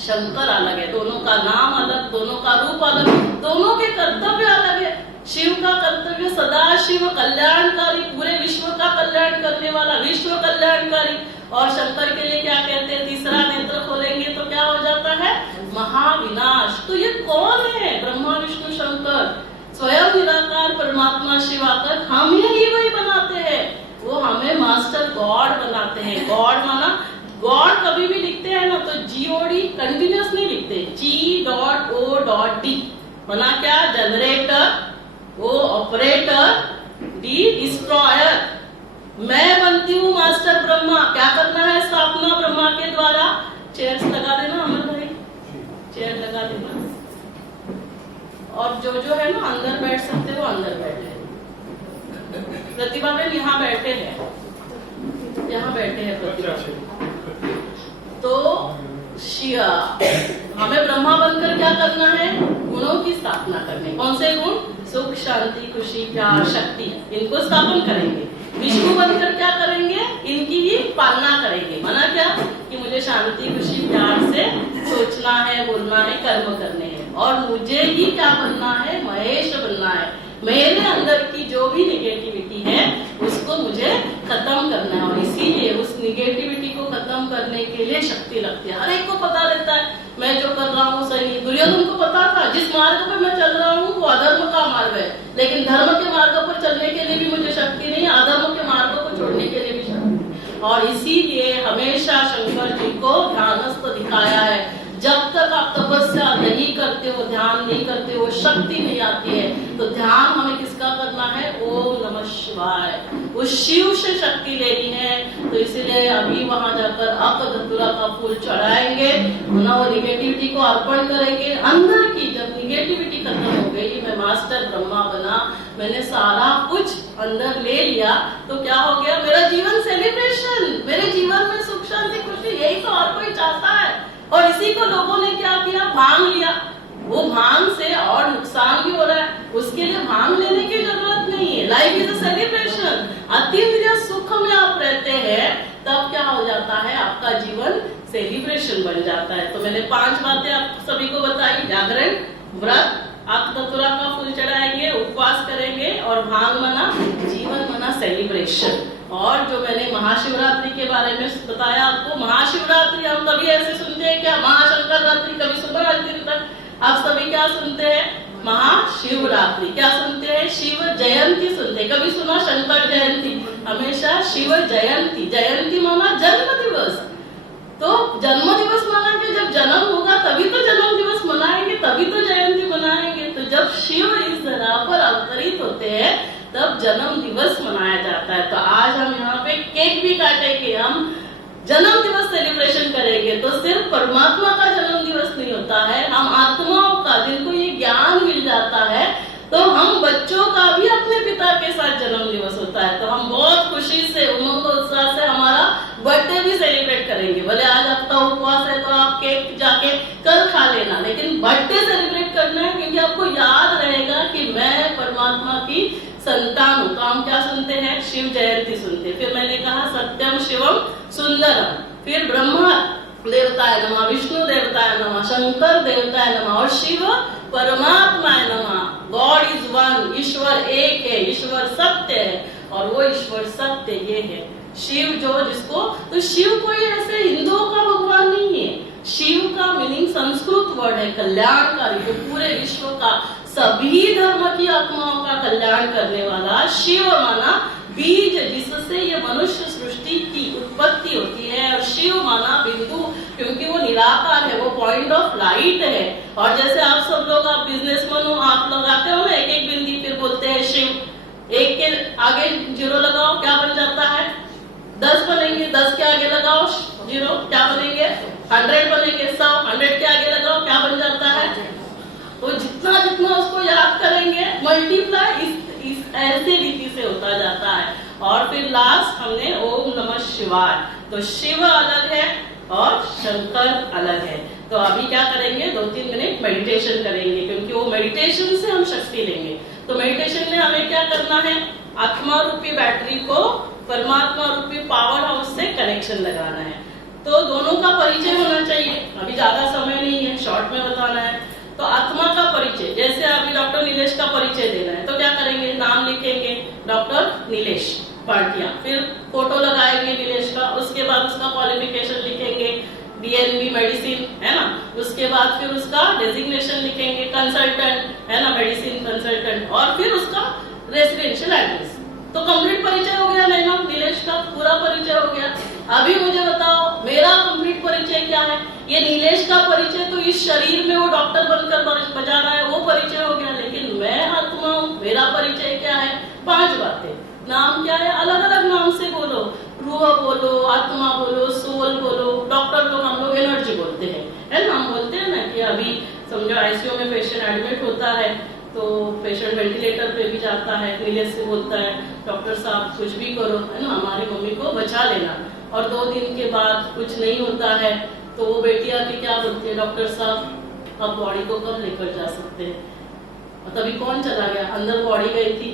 शंकर अलग है, दोनों का नाम अलग, दोनों का रूप अलग, दोनों के कर्तव्य अलग है। शिव का कर्तव्य सदा शिव कल्याणकारी, पूरे विश्व का कल्याण करने वाला, विश्व कल्याणकारी। और शंकर के लिए क्या कहते हैं, तीसरा नेत्र खोलेंगे तो क्या हो जाता है, महाविनाश। तो ये कौन है, ब्रह्मा विष्णु शंकर, स्वयं निराकार परमात्मा शिव आकर हमें ही वही बनाते हैं, वो हमें मास्टर गॉड बनाते हैं। गॉड माना, गॉड कभी भी लिखते हैं ना तो GOD कंटिन्यूस नहीं लिखते, G.O.D बना क्या, generator, O operator, D destroyer. मैं बनती हूँ मास्टर ब्रह्मा, क्या करना है, स्थापना ब्रह्मा के द्वारा। चेयर्स लगा देना अमर भाई, चेयर लगा देना, और जो है ना अंदर बैठ सकते हो अंदर बैठ ले। प्रतिभा बहन यहाँ बैठे हैं, यहाँ बैठे हैं प्रतिभा। तो हमें ब्रह्मा बनकर क्या करना है? गुणों की स्थापना करनी। कौन से गुण? सुख, शांति, खुशी, प्यार, शक्ति, इनको स्थापन करेंगे। विष्णु बनकर क्या करेंगे? इनकी ही पालना करेंगे। माना क्या? कि मुझे शांति, खुशी, प्यार से सोचना है, बोलना है, कर्म करने हैं, और मुझे ही क्या बनना है? महेश बनना है। मेरे अंदर की जो भी निगेटिविटी है उसको मुझे खत्म करना है, और इसीलिए उस निगेटिविटी को खत्म करने के लिए शक्ति लगती है। हर एक को पता रहता है मैं जो कर रहा हूँ सही। दुर्योधन को पता था जिस मार्ग पर मैं चल रहा हूँ वो अधर्म का मार्ग है, लेकिन धर्म के मार्ग पर चलने के लिए भी मुझे शक्ति नहीं, अधर्म के मार्ग को छोड़ने के लिए भी शक्ति। और इसीलिए हमेशा शंकर जी को ध्यानस्थ दिखाया है। जब तक आप तपस्या नहीं करते हो, ध्यान नहीं करते हो, शक्ति नहीं आती है, तो ध्यान हमें किसका करना है? ओम नमः शिवाय, उस शिव से शक्ति लेनी है। तो इसलिए अभी वहां जाकर अक धतूरा का फूल चढ़ाएंगे, वो निगेटिविटी को अर्पण करेंगे। अंदर की जब निगेटिविटी खत्म हो गई, मैं मास्टर ब्रह्मा बना, मैंने सारा कुछ अंदर ले लिया, तो क्या हो गया? मेरा जीवन सेलिब्रेशन, मेरे जीवन में सुख, शांति, खुशी, यही तो और कोई चाहता है। और इसी को लोगों ने क्या किया? भांग लिया। वो भांग से और नुकसान भी हो रहा है, उसके लिए भांग लेने की जरूरत नहीं है। Life is a celebration. अतीन्द्रिय सुख में आप रहते हैं, तब क्या हो जाता है? आपका जीवन सेलिब्रेशन बन जाता है। तो मैंने 5 बातें आप सभी को बताई। जागरण, व्रत, अक धतूरा का फूल चढ़ाएंगे, उपवास करेंगे, और भांग मना, जीवन मना सेलिब्रेशन। और जो मैंने महाशिवरात्रि के बारे में बताया आपको, महाशिवरात्रि हम कभी ऐसे सुनते हैं क्या? महाशंकर रात्रि कभी सुना? आज दिन तक आप सभी क्या सुनते हैं? महाशिवरात्रि। क्या सुनते हैं? शिव जयंती सुनते हैं। कभी सुना शंकर जयंती? हमेशा शिव जयंती। जयंती माना जन्म दिवस। तो जन्म दिवस माना कि जब जन्म होगा तभी तो जन्म दिवस मनाएंगे, तभी तो जयंती मनाएंगे। तो जब शिव इस धरा पर अवतरित होते हैं तब जन्म दिवस मनाया जाता है। तो आज हम यहाँ पे केक भी काटेंगे, हम जन्म दिवस सेलिब्रेशन करेंगे। तो सिर्फ परमात्मा का जन्म दिवस नहीं होता है, हम आत्माओं का, जिनको ये ज्ञान मिल जाता है, तो हम बच्चों का भी अपने पिता के साथ जन्म दिवस होता है। तो हम बहुत खुशी से, उमंग उत्साह से हमारा बर्थडे भी सेलिब्रेट करेंगे। भले आज आपका उपवास है तो आप केक जाके कल खा लेना, लेकिन बर्थडे सेलिब्रेट करना है, क्योंकि आपको याद रहेगा कि मैं परमात्मा की संतान हूँ। तो हम क्या सुनते हैं? शिव जयंती सुनते हैं। फिर मैंने कहा सत्यम शिवम सुंदरम, फिर ब्रह्मा देवताय नमः, विष्णु देवताय नमः, शंकर देवताय नमः, और शिव परमात्माय नमः। गॉड इज वन, ईश्वर एक है, ईश्वर सत्य है, और वो ईश्वर सत्य ये है शिव। जो जिसको, तो शिव कोई ऐसे हिंदुओं का भगवान नहीं है। शिव का मीनिंग संस्कृत वर्ड है कल्याणकारी, जो पूरे विश्व का, सभी धर्म की आत्माओं का कल्याण करने वाला। शिव माना बीज, जिससे ये मनुष्य सृष्टि की उत्पत्ति होती है, और शिव माना बिंदु, क्योंकि वो निराकार है, वो पॉइंट ऑफ लाइट है। और जैसे आप सब लोग, आप बिजनेसमैन हो, आप लगाते हो ना एक एक बिंदी, फिर बोलते हैं शिव। एक के आगे 0 लगाओ, क्या बन जाता है? 10 बनेंगे। 10 के आगे लगाओ 0, क्या बनेंगे? 100 बनेंगे। 100 के आगे लगाओ, क्या बन जाता है? तो जितना जितना उसको याद करेंगे, मल्टीप्लाई इस ऐसे रीति से होता जाता है। और फिर लास्ट हमने ओम नमः शिवाय। तो शिव अलग है और शंकर अलग है। तो अभी क्या करेंगे? 2-3 मिनट मेडिटेशन करेंगे, क्योंकि वो मेडिटेशन से हम शक्ति लेंगे। तो मेडिटेशन में हमें क्या करना है? आत्मा रूपी बैटरी को परमात्मा रूपी पावर हाउस से कनेक्शन लगाना है। तो दोनों का परिचय होना चाहिए। अभी ज्यादा समय नहीं है, शॉर्ट में बताना है। तो आत्मा का परिचय, जैसे अभी डॉक्टर नीलेश का परिचय देना है, तो क्या करेंगे? नाम लिखेंगे डॉक्टर नीलेश पाटिया, फिर फोटो लगाएंगे नीलेश का, उसके बाद उसका क्वालिफिकेशन लिखेंगे, DNB मेडिसिन है ना, उसके बाद फिर उसका डेजिग्नेशन लिखेंगे कंसल्टेंट है ना, मेडिसिन कंसल्टेंट, और फिर उसका रेसिडेंशियल एड्रेस। तो कंप्लीट परिचय हो गया नहीं ना? नीलेश का पूरा परिचय हो गया। अभी मुझे बताओ मेरा कंप्लीट परिचय क्या है? ये नीलेश का परिचय तो इस शरीर में वो डॉक्टर बनकर बजा रहा है, वो परिचय हो गया। लेकिन मैं आत्मा हूँ, मेरा परिचय क्या है? 5 बातें। नाम क्या है? अलग अलग नाम से बोलो, रूह बोलो, आत्मा बोलो, सोल बोलो। डॉक्टर लोग, हम लोग एनर्जी बोलते हैं, है ना? हम बोलते हैं ना कि अभी समझो ICU में पेशेंट एडमिट होता है, तो पेशेंट वेंटिलेटर पे भी जाता है, नीले से बोलता है डॉक्टर साहब कुछ भी करो, है ना, हमारी मम्मी को बचा लेना। और 2 दिन के बाद कुछ नहीं होता है तो वो बेटी आके क्या बोलती है, डॉक्टर साहब अब बॉडी को कब लेकर जा सकते हैं। और तभी कौन चला गया, अंदर बॉडी गई थी,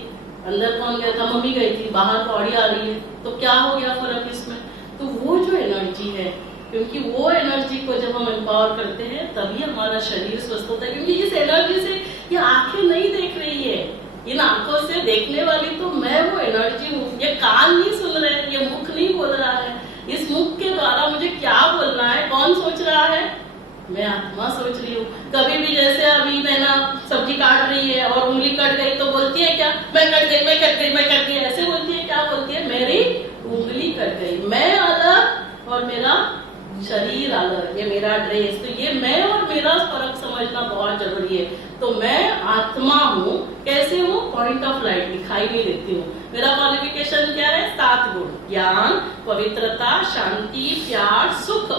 अंदर कौन गया था, मम्मी गई थी, बाहर बॉडी आ रही है, तो क्या हो गया फर्क इसमें। तो वो जो एनर्जी है, क्योंकि वो एनर्जी को जब हम एम्पावर करते हैं तभी हमारा शरीर स्वस्थ होता है। क्योंकि इस एनर्जी से ये आंखें नहीं देख रही है, इन आंखों से देखने वाली तो मैं वो एनर्जी हूँ। ये कान नहीं सुन रहे, ये मुख नहीं बोल रहा है, इस मुख के द्वारा मुझे क्या बोलना है कौन सोच रहा है, मैं आत्मा सोच रही हूँ। कभी भी जैसे अभी नैना सब्जी काट रही है और उंगली कट गई तो बोलती है क्या, मैं कट गई, मैं कट गई, मैं कट गई, ऐसे बोलती है। क्या बोलती है, मेरी उंगली कट गई, मैं अलग और मेरा शरीर अलग, ये मेरा ड्रेस। तो ये मैं और मेरा फर्क समझना बहुत जरूरी है। तो मैं आत्मा हूँ, कैसे हूँ, पॉइंट ऑफ लाइट, दिखाई नहीं देती हूँ। मेरा क्वालिफिकेशन क्या है, 7 गुण, ज्ञान, पवित्रता, शांति, प्यार, सुख,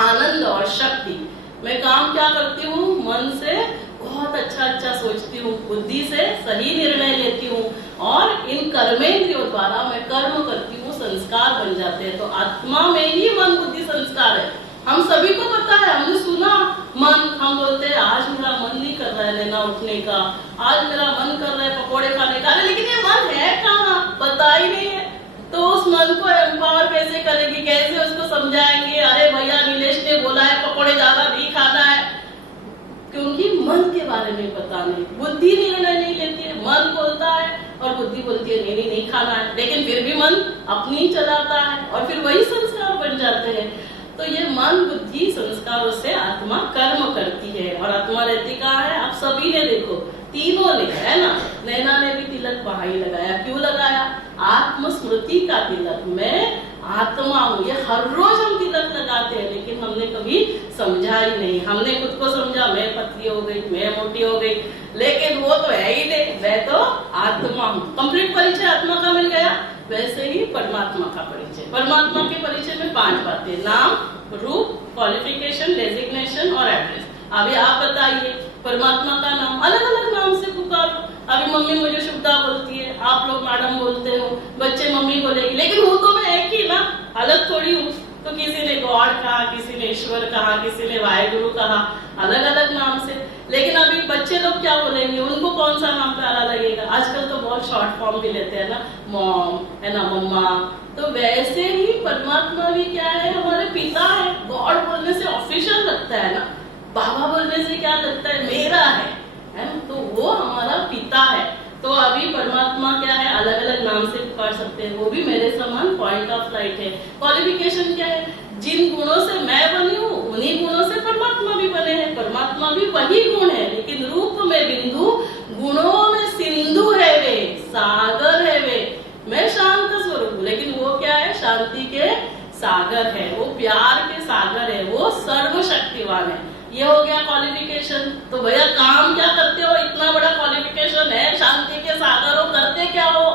आनंद और शक्ति। मैं काम क्या करती हूँ, मन से बहुत अच्छा सोचती हूँ, बुद्धि से सही निर्णय लेती हूँ और इन कर्मेंद्रियों द्वारा मैं कर्म करती हूँ, संस्कार बन जाते हैं। तो आत्मा में ही मन बुद्धि संस्कार है। हम सभी को पता है, हमने सुना मन, हम बोलते हैं आज मेरा मन नहीं कर रहा है लेना उठने का, आज मेरा मन कर रहा है पकोड़े खाने का, लेकिन ये मन है कहाँ, पता ही नहीं है। तो उस मन को एम्पावर कैसे करेंगे, कैसे उसको समझाएंगे, अरे भैया नीलेश ने बोला है पकोड़े ज्यादा नहीं खाना है, क्योंकि मन के बारे में पता नहीं, बुद्धि निर्णय नहीं लेती है, मन बोलता है और बुद्धि बोलती है नहीं नहीं खाना है, लेकिन फिर भी मन अपनी चलाता है और फिर वही संस्कार बन जाते हैं। तो ये मन बुद्धि संस्कारों से आत्मा कर्म करती है। और आत्मा रहती कहाँ है, आप सभी ने देखो, तीनों ने, है ना, नैना ने भी तिलक वहां ही लगाया, क्यों लगाया, आत्मस्मृति का तिलक, मैं आत्मा हूँ। ये हर रोज हम तिलक लगाते हैं, लेकिन हमने कभी समझा ही नहीं। हमने खुद को समझा, मैं पतली हो गई, मैं मोटी हो गई, लेकिन वो तो है ही नहीं, मैं तो आत्मा हूँ। कंप्लीट परिचय आत्मा का मिल गया। वैसे ही परमात्मा का परिचय, परमात्मा के परिचय में 5 बातें, नाम, रूप, क्वालिफिकेशन, डेजिग्नेशन और एड्रेस। अभी आप बताइए, परमात्मा का नाम अलग अलग नाम से पुकारो। अभी मम्मी मुझे शुभदा बोलती है, आप लोग मैडम बोलते हो, बच्चे मम्मी बोलेगी, लेकिन हूँ तो मैं एक ही ना, अलग थोड़ी हूँ। तो किसी ने गॉड कहा, किसी ने ईश्वर कहा, किसी ने वाहेगुरु कहा, अलग अलग नाम से। लेकिन अभी बच्चे लोग क्या बोलेंगे, उनको कौन सा नाम प्यारा लगेगा। आजकल तो बहुत शॉर्ट फॉर्म भी लेते हैं ना, मॉम, है ना, मम्मा। तो वैसे ही परमात्मा भी क्या है, हमारे पिता है। गॉड बोलने से ऑफिशियल लगता है ना, बाबा बोलने से क्या लगता है, मेरा है ना, तो वो हमारा पिता है। तो अभी परमात्मा क्या है, अलग अलग नाम से पुकार सकते हैं, वो भी मेरे समान पॉइंट ऑफ लाइट है। क्वालिफिकेशन क्या है, जिन गुणों से मैं बनी हूँ उन्हीं गुणों से परमात्मा भी बने हैं। परमात्मा भी वही गुण है, लेकिन रूप में बिंदु, गुणों में सिंधु है वे, सागर है वे। मैं शांत स्वरूप हूँ, लेकिन वो क्या है, शांति के सागर है, वो प्यार के सागर है, वो सर्वशक्तिवान है। ये हो गया क्वालिफिकेशन। तो भैया काम क्या करते हो, इतना बड़ा क्वालिफिकेशन है, शांति के सागर हो, करते क्या हो,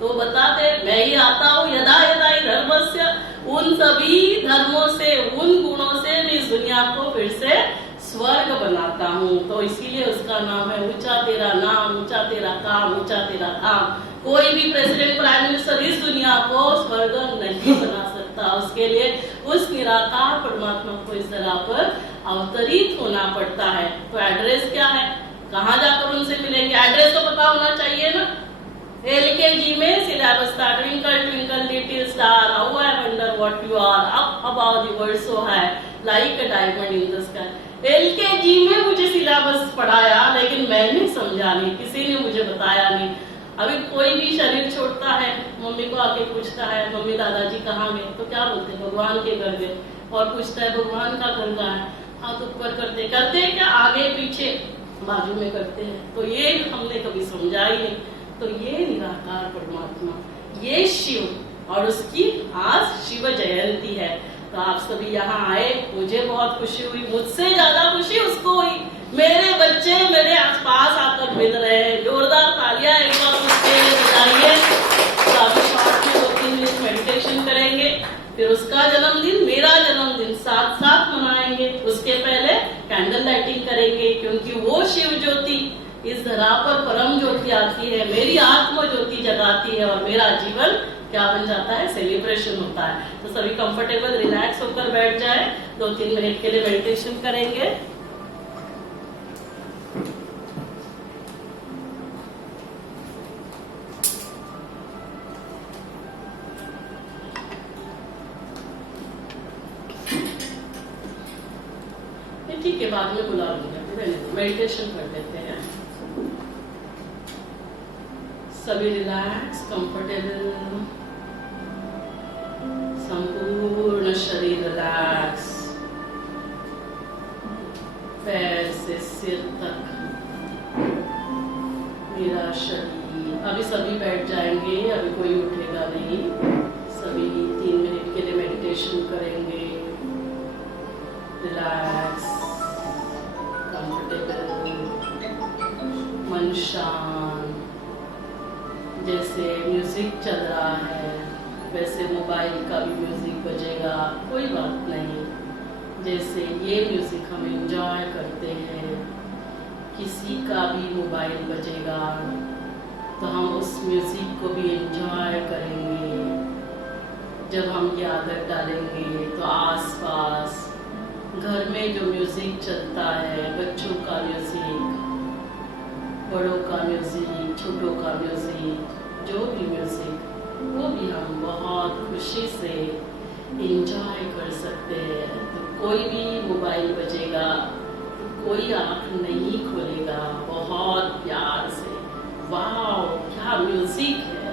तो बताते, मैं ही आता हूँ यदा यदा ही धर्मस्य, उन सभी धर्मों से, उन गुणों से मैं इस दुनिया को फिर से स्वर्ग बनाता हूँ। तो इसीलिए उसका नाम है ऊंचा तेरा नाम, ऊंचा तेरा काम, ऊंचा तेरा धाम। कोई भी प्रेसिडेंट, प्राइम मिनिस्टर इस दुनिया को स्वर्ग नहीं बना सकता। उसके लिए उस निराकार परमात्मा को इस तरह पर अवतरित होना पड़ता है। तो एड्रेस क्या है, कहाँ जाकर उनसे मिलेंगे, एड्रेस तो पता होना चाहिए ना। LKG में सिलेबस था, twinkle twinkle little star, how I wonder what you are, up about the world so high, like a diamond in the sky. LKG में मुझे सिलेबस पढ़ाया, लेकिन मैंने समझा नहीं, किसी ने मुझे बताया नहीं। अभी कोई भी शरीर छोड़ता है, मम्मी को आके पूछता है, मम्मी दादाजी कहाँ गए, तो क्या बोलते हैं, भगवान के घर गए। और पूछता है भगवान का घर कहाँ है, हाथ ऊपर करते करते क्या, आगे पीछे बाजू में करते हैं। तो ये हमने कभी समझा ही नहीं। तो ये निराकार परमात्मा, ये शिव, और उसकी आज शिव जयंती है। तो आप सभी यहाँ आए, मुझे बहुत खुशी हुई, मुझसे ज्यादा खुशी उसको हुई। मेरे बच्चे मेरे आसपास आकर मिल रहे हैं, जोरदार तालियां एक बार उसके लिए बजाइए। तो अभी शॉर्ट में 2-3 मिनट मेडिटेशन करेंगे, फिर उसका जन्मदिन, मेरा जन्मदिन साथ साथ मनाएंगे। उसके पहले कैंडल लाइटिंग करेंगे, क्योंकि वो शिव ज्योति इस धरा पर परम ज्योति आती है, मेरी आत्मा ज्योति जगाती है और मेरा जीवन क्या बन जाता है, सेलिब्रेशन होता है। तो सभी कंफर्टेबल रिलैक्स होकर बैठ जाए, 2-3 मिनट के लिए मेडिटेशन करेंगे। ठीक है, बाद में बुला लूंगा, मेडिटेशन कर लेते हैं। सभी रिलैक्स, कंफर्टेबल, संपूर्ण शरीर रिलैक्स, पैर से सिर तक मेरा शरीर। अभी सभी बैठ जाएंगे, अभी कोई उठेगा नहीं। सभी 3 मिनट के लिए मेडिटेशन करेंगे। रिलैक्स, कंफर्टेबल, मन शांत। जैसे म्यूजिक चल रहा है वैसे मोबाइल का भी म्यूजिक बजेगा, कोई बात नहीं। जैसे ये म्यूजिक हम एंजॉय करते हैं, किसी का भी मोबाइल बजेगा तो हम उस म्यूजिक को भी एंजॉय करेंगे। जब हम ये आदत डालेंगे तो आसपास घर में जो म्यूजिक चलता है, बच्चों का म्यूजिक, बड़ों का म्यूजिक, छोटों का म्यूजिक, जो भी म्यूजिक, वो भी हम बहुत खुशी से एंजॉय कर सकते हैं। तो कोई भी मोबाइल बजेगा तो कोई आंख नहीं खोलेगा, बहुत प्यार से, वाह क्या म्यूजिक है,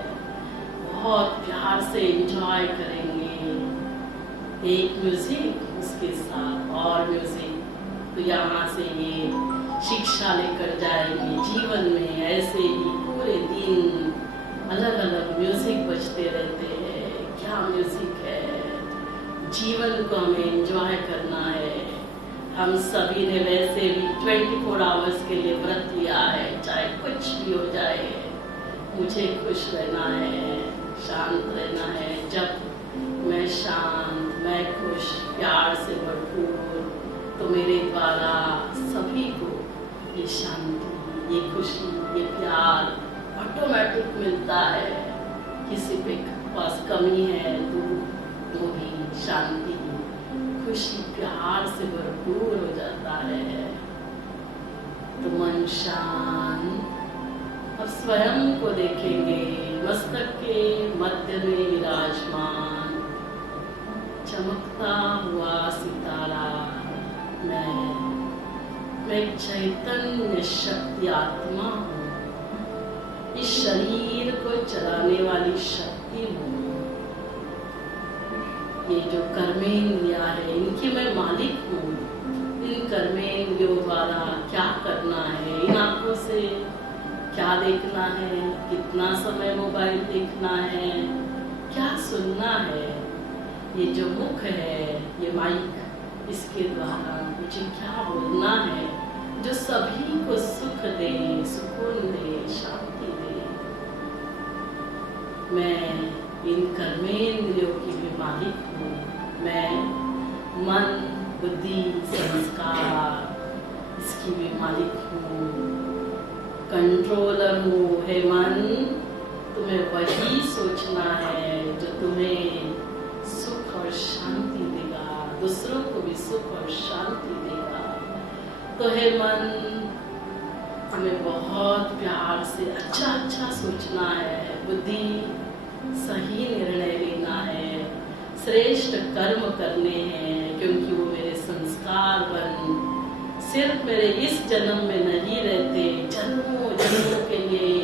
बहुत प्यार से एंजॉय करेंगे। एक म्यूजिक, उसके साथ और म्यूजिक, तो यहाँ से ये शिक्षा लेकर जाएंगे जीवन में। ऐसे ही पूरे दिन अलग अलग म्यूजिक बजते रहते हैं। क्या म्यूजिक है, जीवन को हमें एंजॉय करना है। हम सभी ने वैसे भी 24 आवर्स के लिए व्रत लिया है, चाहे कुछ भी हो जाए, मुझे खुश रहना है, शांत रहना है। जब मैं शांत, मैं खुश, प्यार से भरपूर, तो मेरे द्वारा सभी को ये शांति, ये खुशी, ये प्यार ऑटोमेटिक मिलता है। किसी पे पास कमी है तो वो भी शांति, खुशी, प्यार से भरपूर हो जाता है। तो मन शांत। अब स्वयं को देखेंगे, मस्तक के मध्य में विराजमान चमकता हुआ सितारा। मैं एक चैतन्य शक्ति आत्मा हूँ, इस शरीर को चलाने वाली शक्ति हूँ। ये जो कर्मेंद्रियां है, इनकी मैं मालिक हूँ। इन कर्मेंद्रियों द्वारा क्या करना है, इन आंखों से क्या देखना है, कितना समय मोबाइल देखना है, क्या सुनना है, ये जो मुख है, ये माइक, इसके द्वारा मुझे क्या बोलना है जो सभी को सुख दे, सुकून दे, शांति दे। मैं इन कर्मेंद्रियों की भी मालिक हूँ। मैं मन, बुद्धि, संस्कार, इसकी भी मालिक हूँ, कंट्रोलर हूँ। हे मन, तुम्हें वही सोचना है जो तुम्हें सुख और शांति देगा, दूसरों को भी सुख और शांति देगा। तो हे मन, हमें बहुत प्यार से अच्छा सोचना है, बुद्धि सही निर्णय लेना है, श्रेष्ठ कर्म करने हैं, क्योंकि वो मेरे संस्कार बन सिर्फ मेरे इस जन्म में नहीं रहते, जन्मों जन्मों के लिए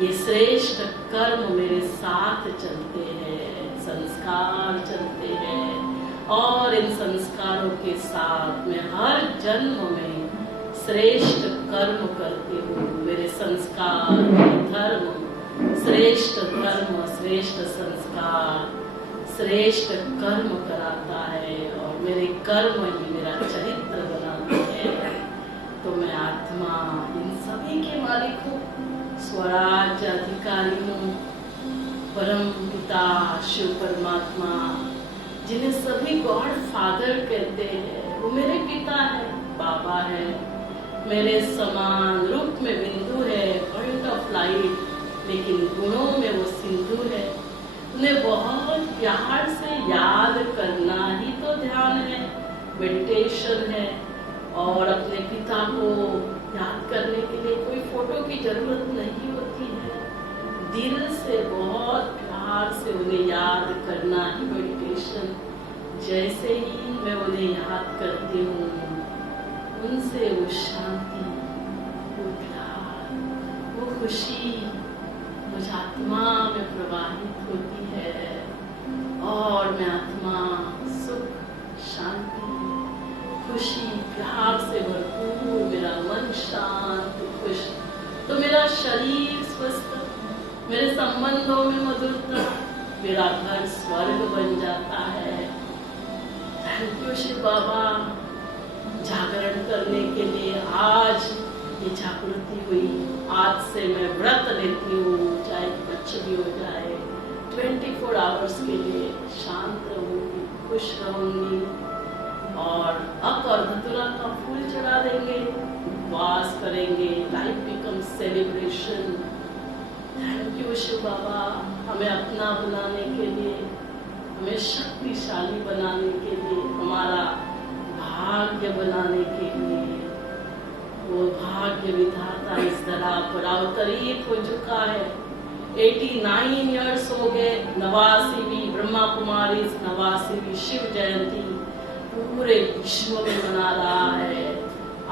ये श्रेष्ठ कर्म मेरे साथ चलते हैं, संस्कार चलते हैं। और इन संस्कारों के साथ मैं हर जन्म में श्रेष्ठ कर्म करती हूँ। मेरे संस्कार, मेरे धर्म, श्रेष्ठ धर्म, श्रेष्ठ संस्कार, श्रेष्ठ कर्म कराता है और मेरे कर्म ही मेरा चरित्र बनाते हैं। तो मैं आत्मा इन सभी के मालिक हूँ, स्वराज्य अधिकारी हूँ। परम पिता शिव परमात्मा, जिन्हें सभी गॉड फादर कहते हैं, वो मेरे पिता है, बाबा है। मेरे समान रूप में बिंदु है, पॉइंट ऑफ लाइट, लेकिन गुणों में वो सिंधु है। उन्हें बहुत प्यार से याद करना ही तो ध्यान है, मेडिटेशन है। और अपने पिता को याद करने के लिए कोई फोटो की जरूरत नहीं होती है, दिल से बहुत प्यार से उन्हें याद करना ही मेडिटेशन। जैसे ही मैं उन्हें याद करती हूँ, उनसे वो शांति, वो प्यार, वो खुशी मुझ आत्मा में प्रवाहित होती है और मैं आत्मा सुख, शांति, खुशी, प्यार से भरपूर, मेरा मन शांत, खुश, तो मेरा शरीर स्वस्थ, मेरे संबंधों में मधुरता, मेरा घर स्वर्ग बन जाता है। थैंक यू शिव बाबा, जागरण करने के लिए आज ये जागृति हुई। आज से मैं व्रत लेती हूँ, चाहे कुछ भी हो जाए, 24 आवर्स के लिए शांत रहूंगी, खुश रहूंगी। और अब धतूरा का फूल चढ़ा देंगे, उपवास करेंगे, life become celebration. Thank you Shiv Baba, हमें अपना बनाने के लिए, हमें शक्तिशाली बनाने के लिए, हमारा भाग्य बनाने के लिए। वो भाग्य विधाता इस तरह पर अवतरित हो चुका है। 89 इयर्स हो गए, 89वीं ब्रह्मा कुमारी 89वीं शिव जयंती पूरे विश्व में मना रहा है।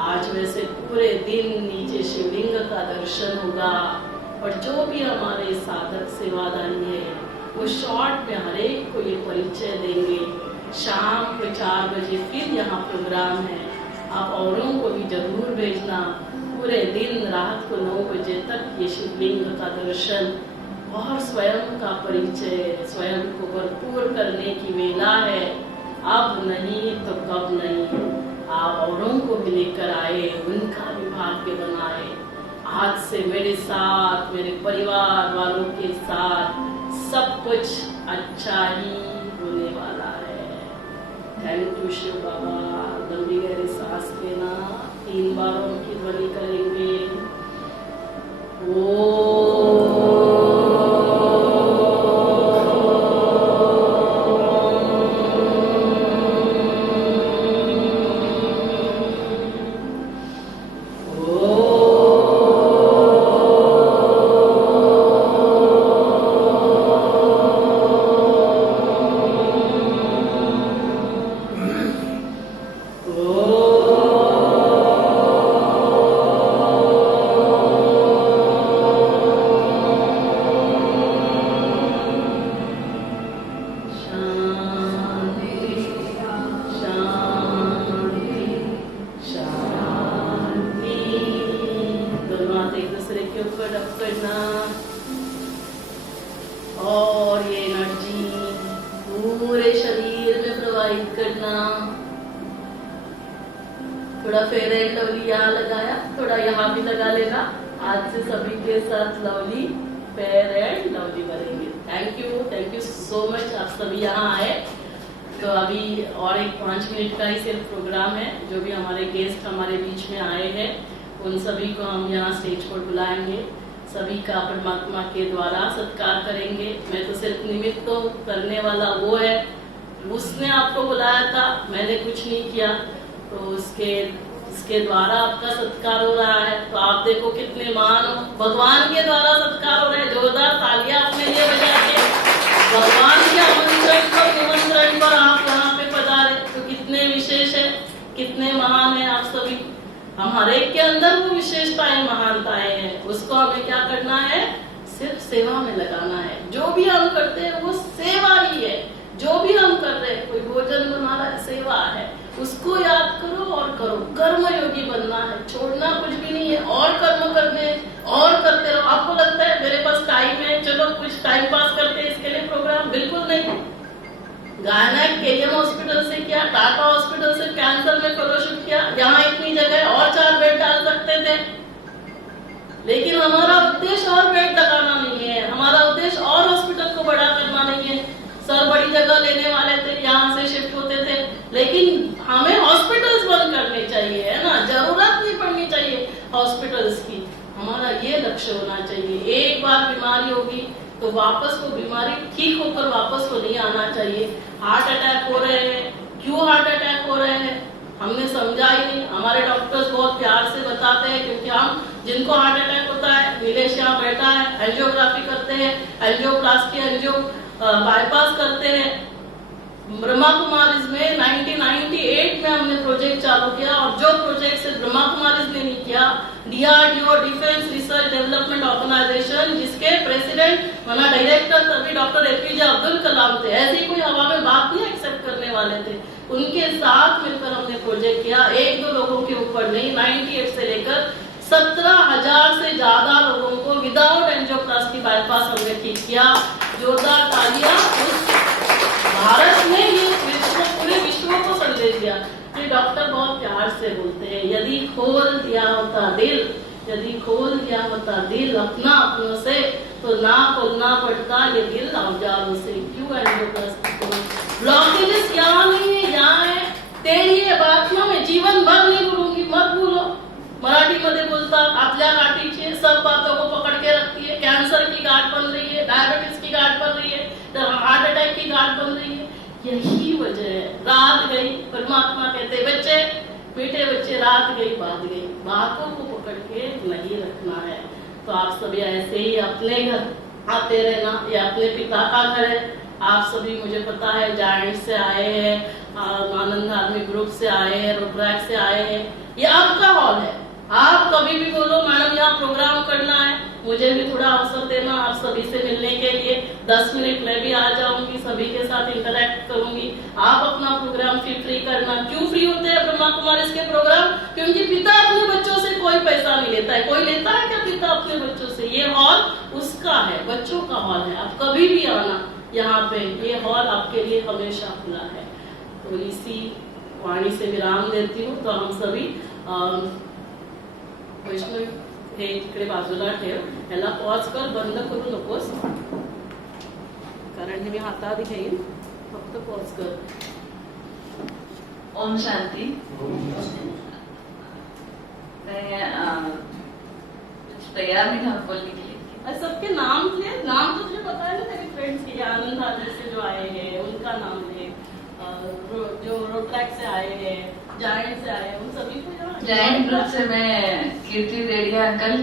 आज वैसे पूरे दिन नीचे शिवलिंग का दर्शन होगा और जो भी हमारे साधक सेवादारी है वो शॉर्ट में हर एक को ये परिचय देंगे। शाम को 4 बजे फिर यहाँ प्रोग्राम है, आप औरों को भी जरूर भेजना। पूरे दिन रात को 9 बजे तक ये शिवलिंग का दर्शन और स्वयं का परिचय, स्वयं को भरपूर करने की वेला है। अब नहीं तो कब नहीं, आप औरों को भी लेकर आए, उनका भी भाग्य बनाए। आज से मेरे साथ, मेरे परिवार वालों के साथ सब कुछ अच्छा ही होने वाला है। थैंक यू शिव बाबा। लंबी गहरी सांस लेना, 3 बारों की ध्वनि करेंगे। और ये एनर्जी पूरे शरीर में प्रवाहित करना। थोड़ा फेयर एंड लवली यहाँ लगाया, थोड़ा यहाँ भी लगा लेना। आज से सभी के साथ लवली, फेयर एंड लवली करेंगे। थैंक यू सो मच, आप सभी यहाँ आए। तो अभी और एक 5 मिनट का ही सिर्फ प्रोग्राम है। जो भी हमारे गेस्ट हमारे बीच में आए हैं उन सभी को हम यहाँ स्टेज पर बुलाएंगे, सभी का परमात्मा के द्वारा सत्कार करेंगे। मैं तो सिर्फ निमित्त तो करने वाला वो है, उसने आपको बुलाया था, मैंने कुछ नहीं किया, तो उसके द्वारा आपका सत्कार हो रहा है। तो आप देखो कितने महान हो, भगवान के द्वारा सत्कार हो रहा है। जोरदार तालियां अपने लिए बजा के भगवान के निमंत्रण पर आप यहाँ पे पधारे, तो कितने विशेष है, कितने महान है आप सभी। हम हर एक के अंदर वो विशेषताएं, महानताएं हैं, उसको हमें क्या करना है, सिर्फ सेवा में लगाना है। जो भी हम करते हैं वो सेवा ही है। जो भी हम कर रहे हैं, कोई भोजन बना रहा है, सेवा है, उसको याद करो और करो। कर्म योगी बनना है, छोड़ना कुछ भी नहीं है, और कर्म करने और करते रहो। आपको लगता है मेरे पास टाइम है, चलो कुछ टाइम पास करते हैं, इसके लिए प्रोग्राम, बिल्कुल नहीं। गायना केएम हॉस्पिटल से किया, टाटा हॉस्पिटल से कैंसर में फेलोशिप किया, यहाँ इतनी जगह और 4 बेड डाल सकते थे, लेकिन हमारा उद्देश्य और बेड लगाना नहीं है, हमारा उद्देश्य और हॉस्पिटल को बड़ा करना नहीं है। सर बड़ी जगह लेने वाले थे, यहाँ से शिफ्ट होते थे, लेकिन हमें हॉस्पिटल्स बंद करने चाहिए, है ना। जरूरत नहीं पड़नी चाहिए हॉस्पिटल्स की। हमारा ये लक्ष्य होना चाहिए। एक बार बीमारी होगी तो वापस वो बीमारी ठीक होकर वापस को नहीं आना चाहिए। हार्ट अटैक हो रहे हैं, क्यों हार्ट अटैक हो रहे हैं हमने समझा ही नहीं। हमारे डॉक्टर्स बहुत प्यार से बताते हैं, क्योंकि हम जिनको हार्ट अटैक होता है, नीलेश यहाँ बैठा है, एंजियोग्राफी करते हैं, एंजियोप्लास्टी एंजियो बाईपास करते हैं। ब्रह्मा कुमारीज में 1998 में हमने प्रोजेक्ट चालू किया, और जो प्रोजेक्ट से ब्रह्मा कुमारीज ने नहीं किया, DRDO defence research development organisation, जिसके प्रेसिडेंट माना डायरेक्टर तभी डॉक्टर APJ अब्दुल कलाम थे, ऐसी कोई हवा में बात नहीं एक्सेप्ट करने वाले थे। उनके साथ मिलकर हमने प्रोजेक्ट किया, एक दो लोगों के ऊपर नहीं, 98 से लेकर 17,000 से ज्यादा लोगों को विदाउट एंजियोप्लास्टी बाईपास हमने ठीक किया। जोरदार तालियां। भारत ने ये पूरे विश्व को संदेश दिया। ये डॉक्टर बहुत प्यार से बोलते हैं, यदि खोल दिया होता दिल, यदि खोल दिया होता दिल अपना अपनों से, तो ना खोलना पड़ता ये दिल औजारों से। क्यों एंजियोप्लास्टी को ब्लॉकेजेस यहाँ नहीं है, यहाँ है। तेरी ये बात ना मैं जीवन भर नहीं भूलूंगी, मत भूलो। मराठी मध्ये बोलता आपल्या गाठीचे सब बातों को पकड़ के रखती है। कैंसर की गांठ बन रही है, डायबिटीज की गांठ बन रही है, हार्ट अटैक की गांठ बन रही है। यही वजह है। रात गई, परमात्मा कहते बच्चे, बेटे बच्चे, रात गई बात गई, बातों को पकड़ के नहीं रखना है। तो आप सभी ऐसे ही अपने घर आते रहना, ये अपने पिता का घर है। आप सभी मुझे पता है जायंट से आए हैं, आनंद धार्मिक ग्रुप से आए हैं, रुद्राक्ष से आए हैं, ये आपका हॉल है। आप कभी भी बोलो मैडम यहाँ प्रोग्राम करना है, मुझे भी थोड़ा अवसर देना आप सभी से मिलने के लिए। 10 मिनट मैं भी आ जाऊंगी, सभी के साथ इंटरेक्ट करूंगी। आप अपना प्रोग्राम फील फ्री करना। क्यों फ्री होते हैं ब्रह्मा कुमारीज के प्रोग्राम? क्योंकि पिता अपने बच्चों से कोई पैसा नहीं लेता है। कोई लेता है क्या पिता अपने बच्चों से? ये हॉल उसका है, बच्चों का हॉल है। आप कभी भी आना यहाँ पे, ये हॉल आपके लिए हमेशा खुला है। तो इसी वाणी से विराम देती हूँ। तो हम सभी वैष्णव हे इकडे बाजूला ठेव, ह्याला पॉज कर, बंद करू नकोस, कारण मी हातात घेईन, फक्त पॉज कर। ओम शांति। तैयार नहीं था बोलने के लिए। सबके नाम ले, नाम तो तुझे पता है ना तेरे फ्रेंड्स के, आनंद धार्मिक से जो आए हैं उनका नाम ले, जो रोट्रैक से आए हैं, जायंट से आए हैं, उन सभी को। जायंट ग्रुप से मैं कीर्ति रेडिया अंकल,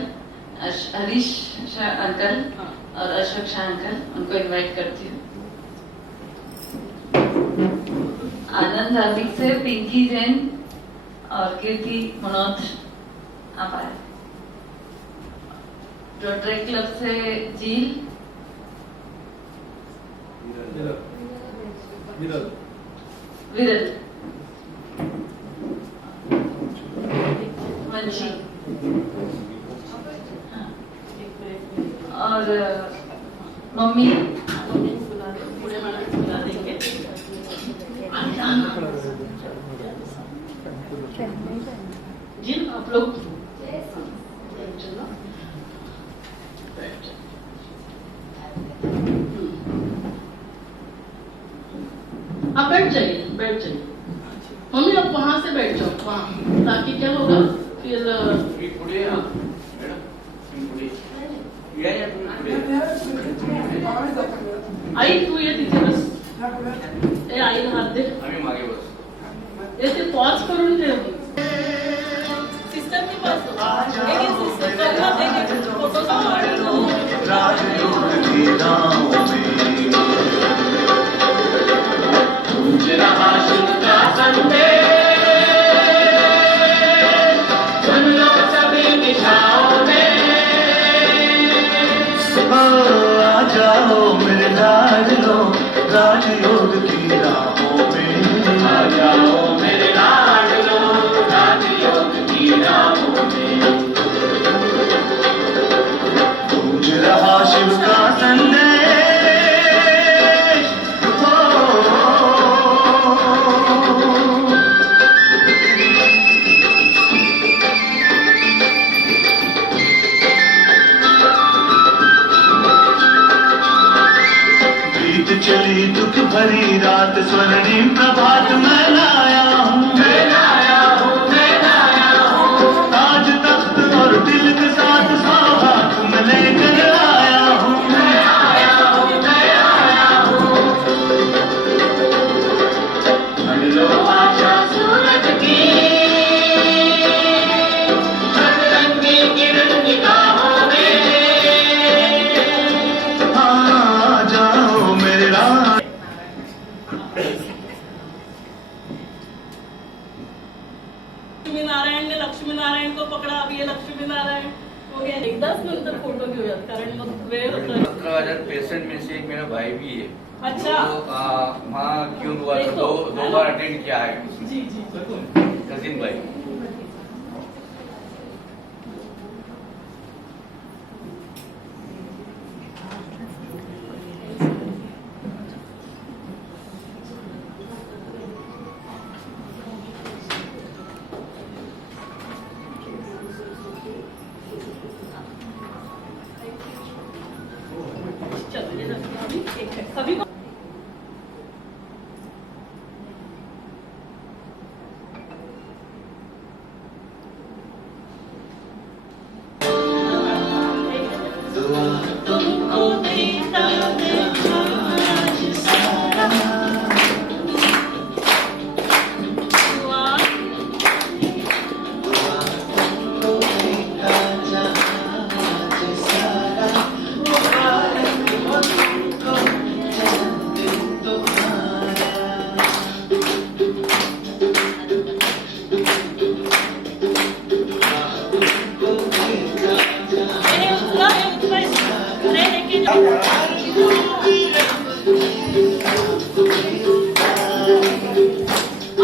हरीश अंकल और अशोक शाह अंकल, उनको इनवाइट करती हूँ। आनंद धार्मिक से पिंकी जैन और कीर्ति मनोज आप आए। रोटरी क्लब से जील, विरल, वंशी और मम्मी जिन आप लोग आप बैठ जाइए, बैठ जाइए। मम्मी आप वहां से बैठ जाओ, वहां, ताकि क्या होगा फिर आई तू ये तिथे बस, ए आईला हात दे, ते पॉज करून ठेव। सिस्टर के पास राजयोग की राहों में आ जाओ मेरे लाडलो, राजयोग की राहों में गूंज रहा शिव का संदेश। चली दुख भरी रात, स्वर्णिम प्रभात मैं लाया हूँ, ताज तख्त लक्ष्मी नारायण ने लक्ष्मी नारायण को पकडा, अभी ये लक्ष्मी नारायण हो गया. एकदाच नंतर फोटो घेऊयात कारण मग वेळ होतो. 17,000 पेशेंट में से एक मेरा भाई भी है. अच्छा. तो वहाँ क्यों हुआ तो दो बार अटेंड किया है. जी जी. कजिन भाई. चलो ये अभी एक है सभी को. तुमको देखता देखता आज सारा दुआ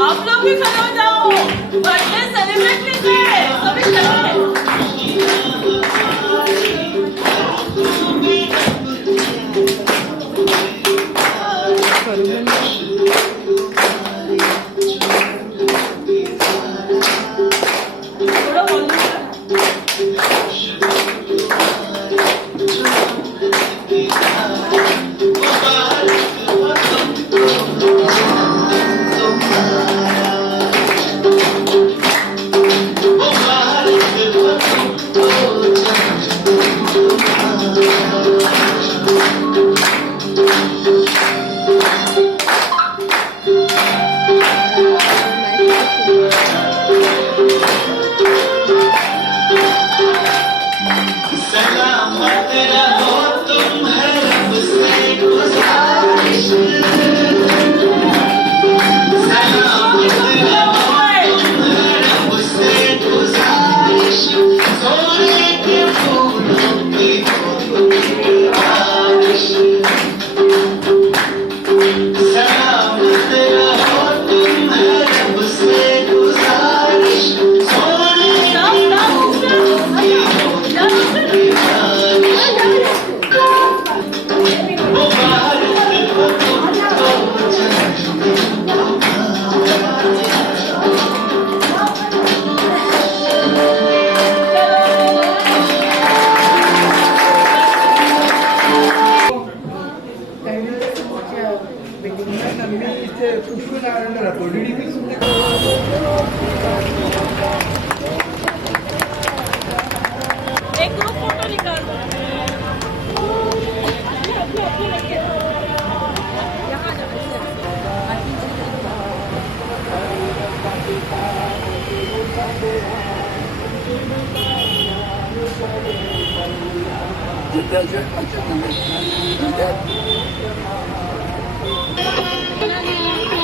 आप लोग भी खड़े हो जाओ, बर्थडे सेलिब्रेट कीजिए सभी खड़े. थोड़ा बोलो. सलामत रहो तुम है रब से गुजारिश. सलामत रहो तुम है रब से गुजारिश. सोने के फूलों की बारिश. सलामत रहो तुम है रब से गुजारिश. सोने एक ग्रुप फोटो निकाल दो. Thank you.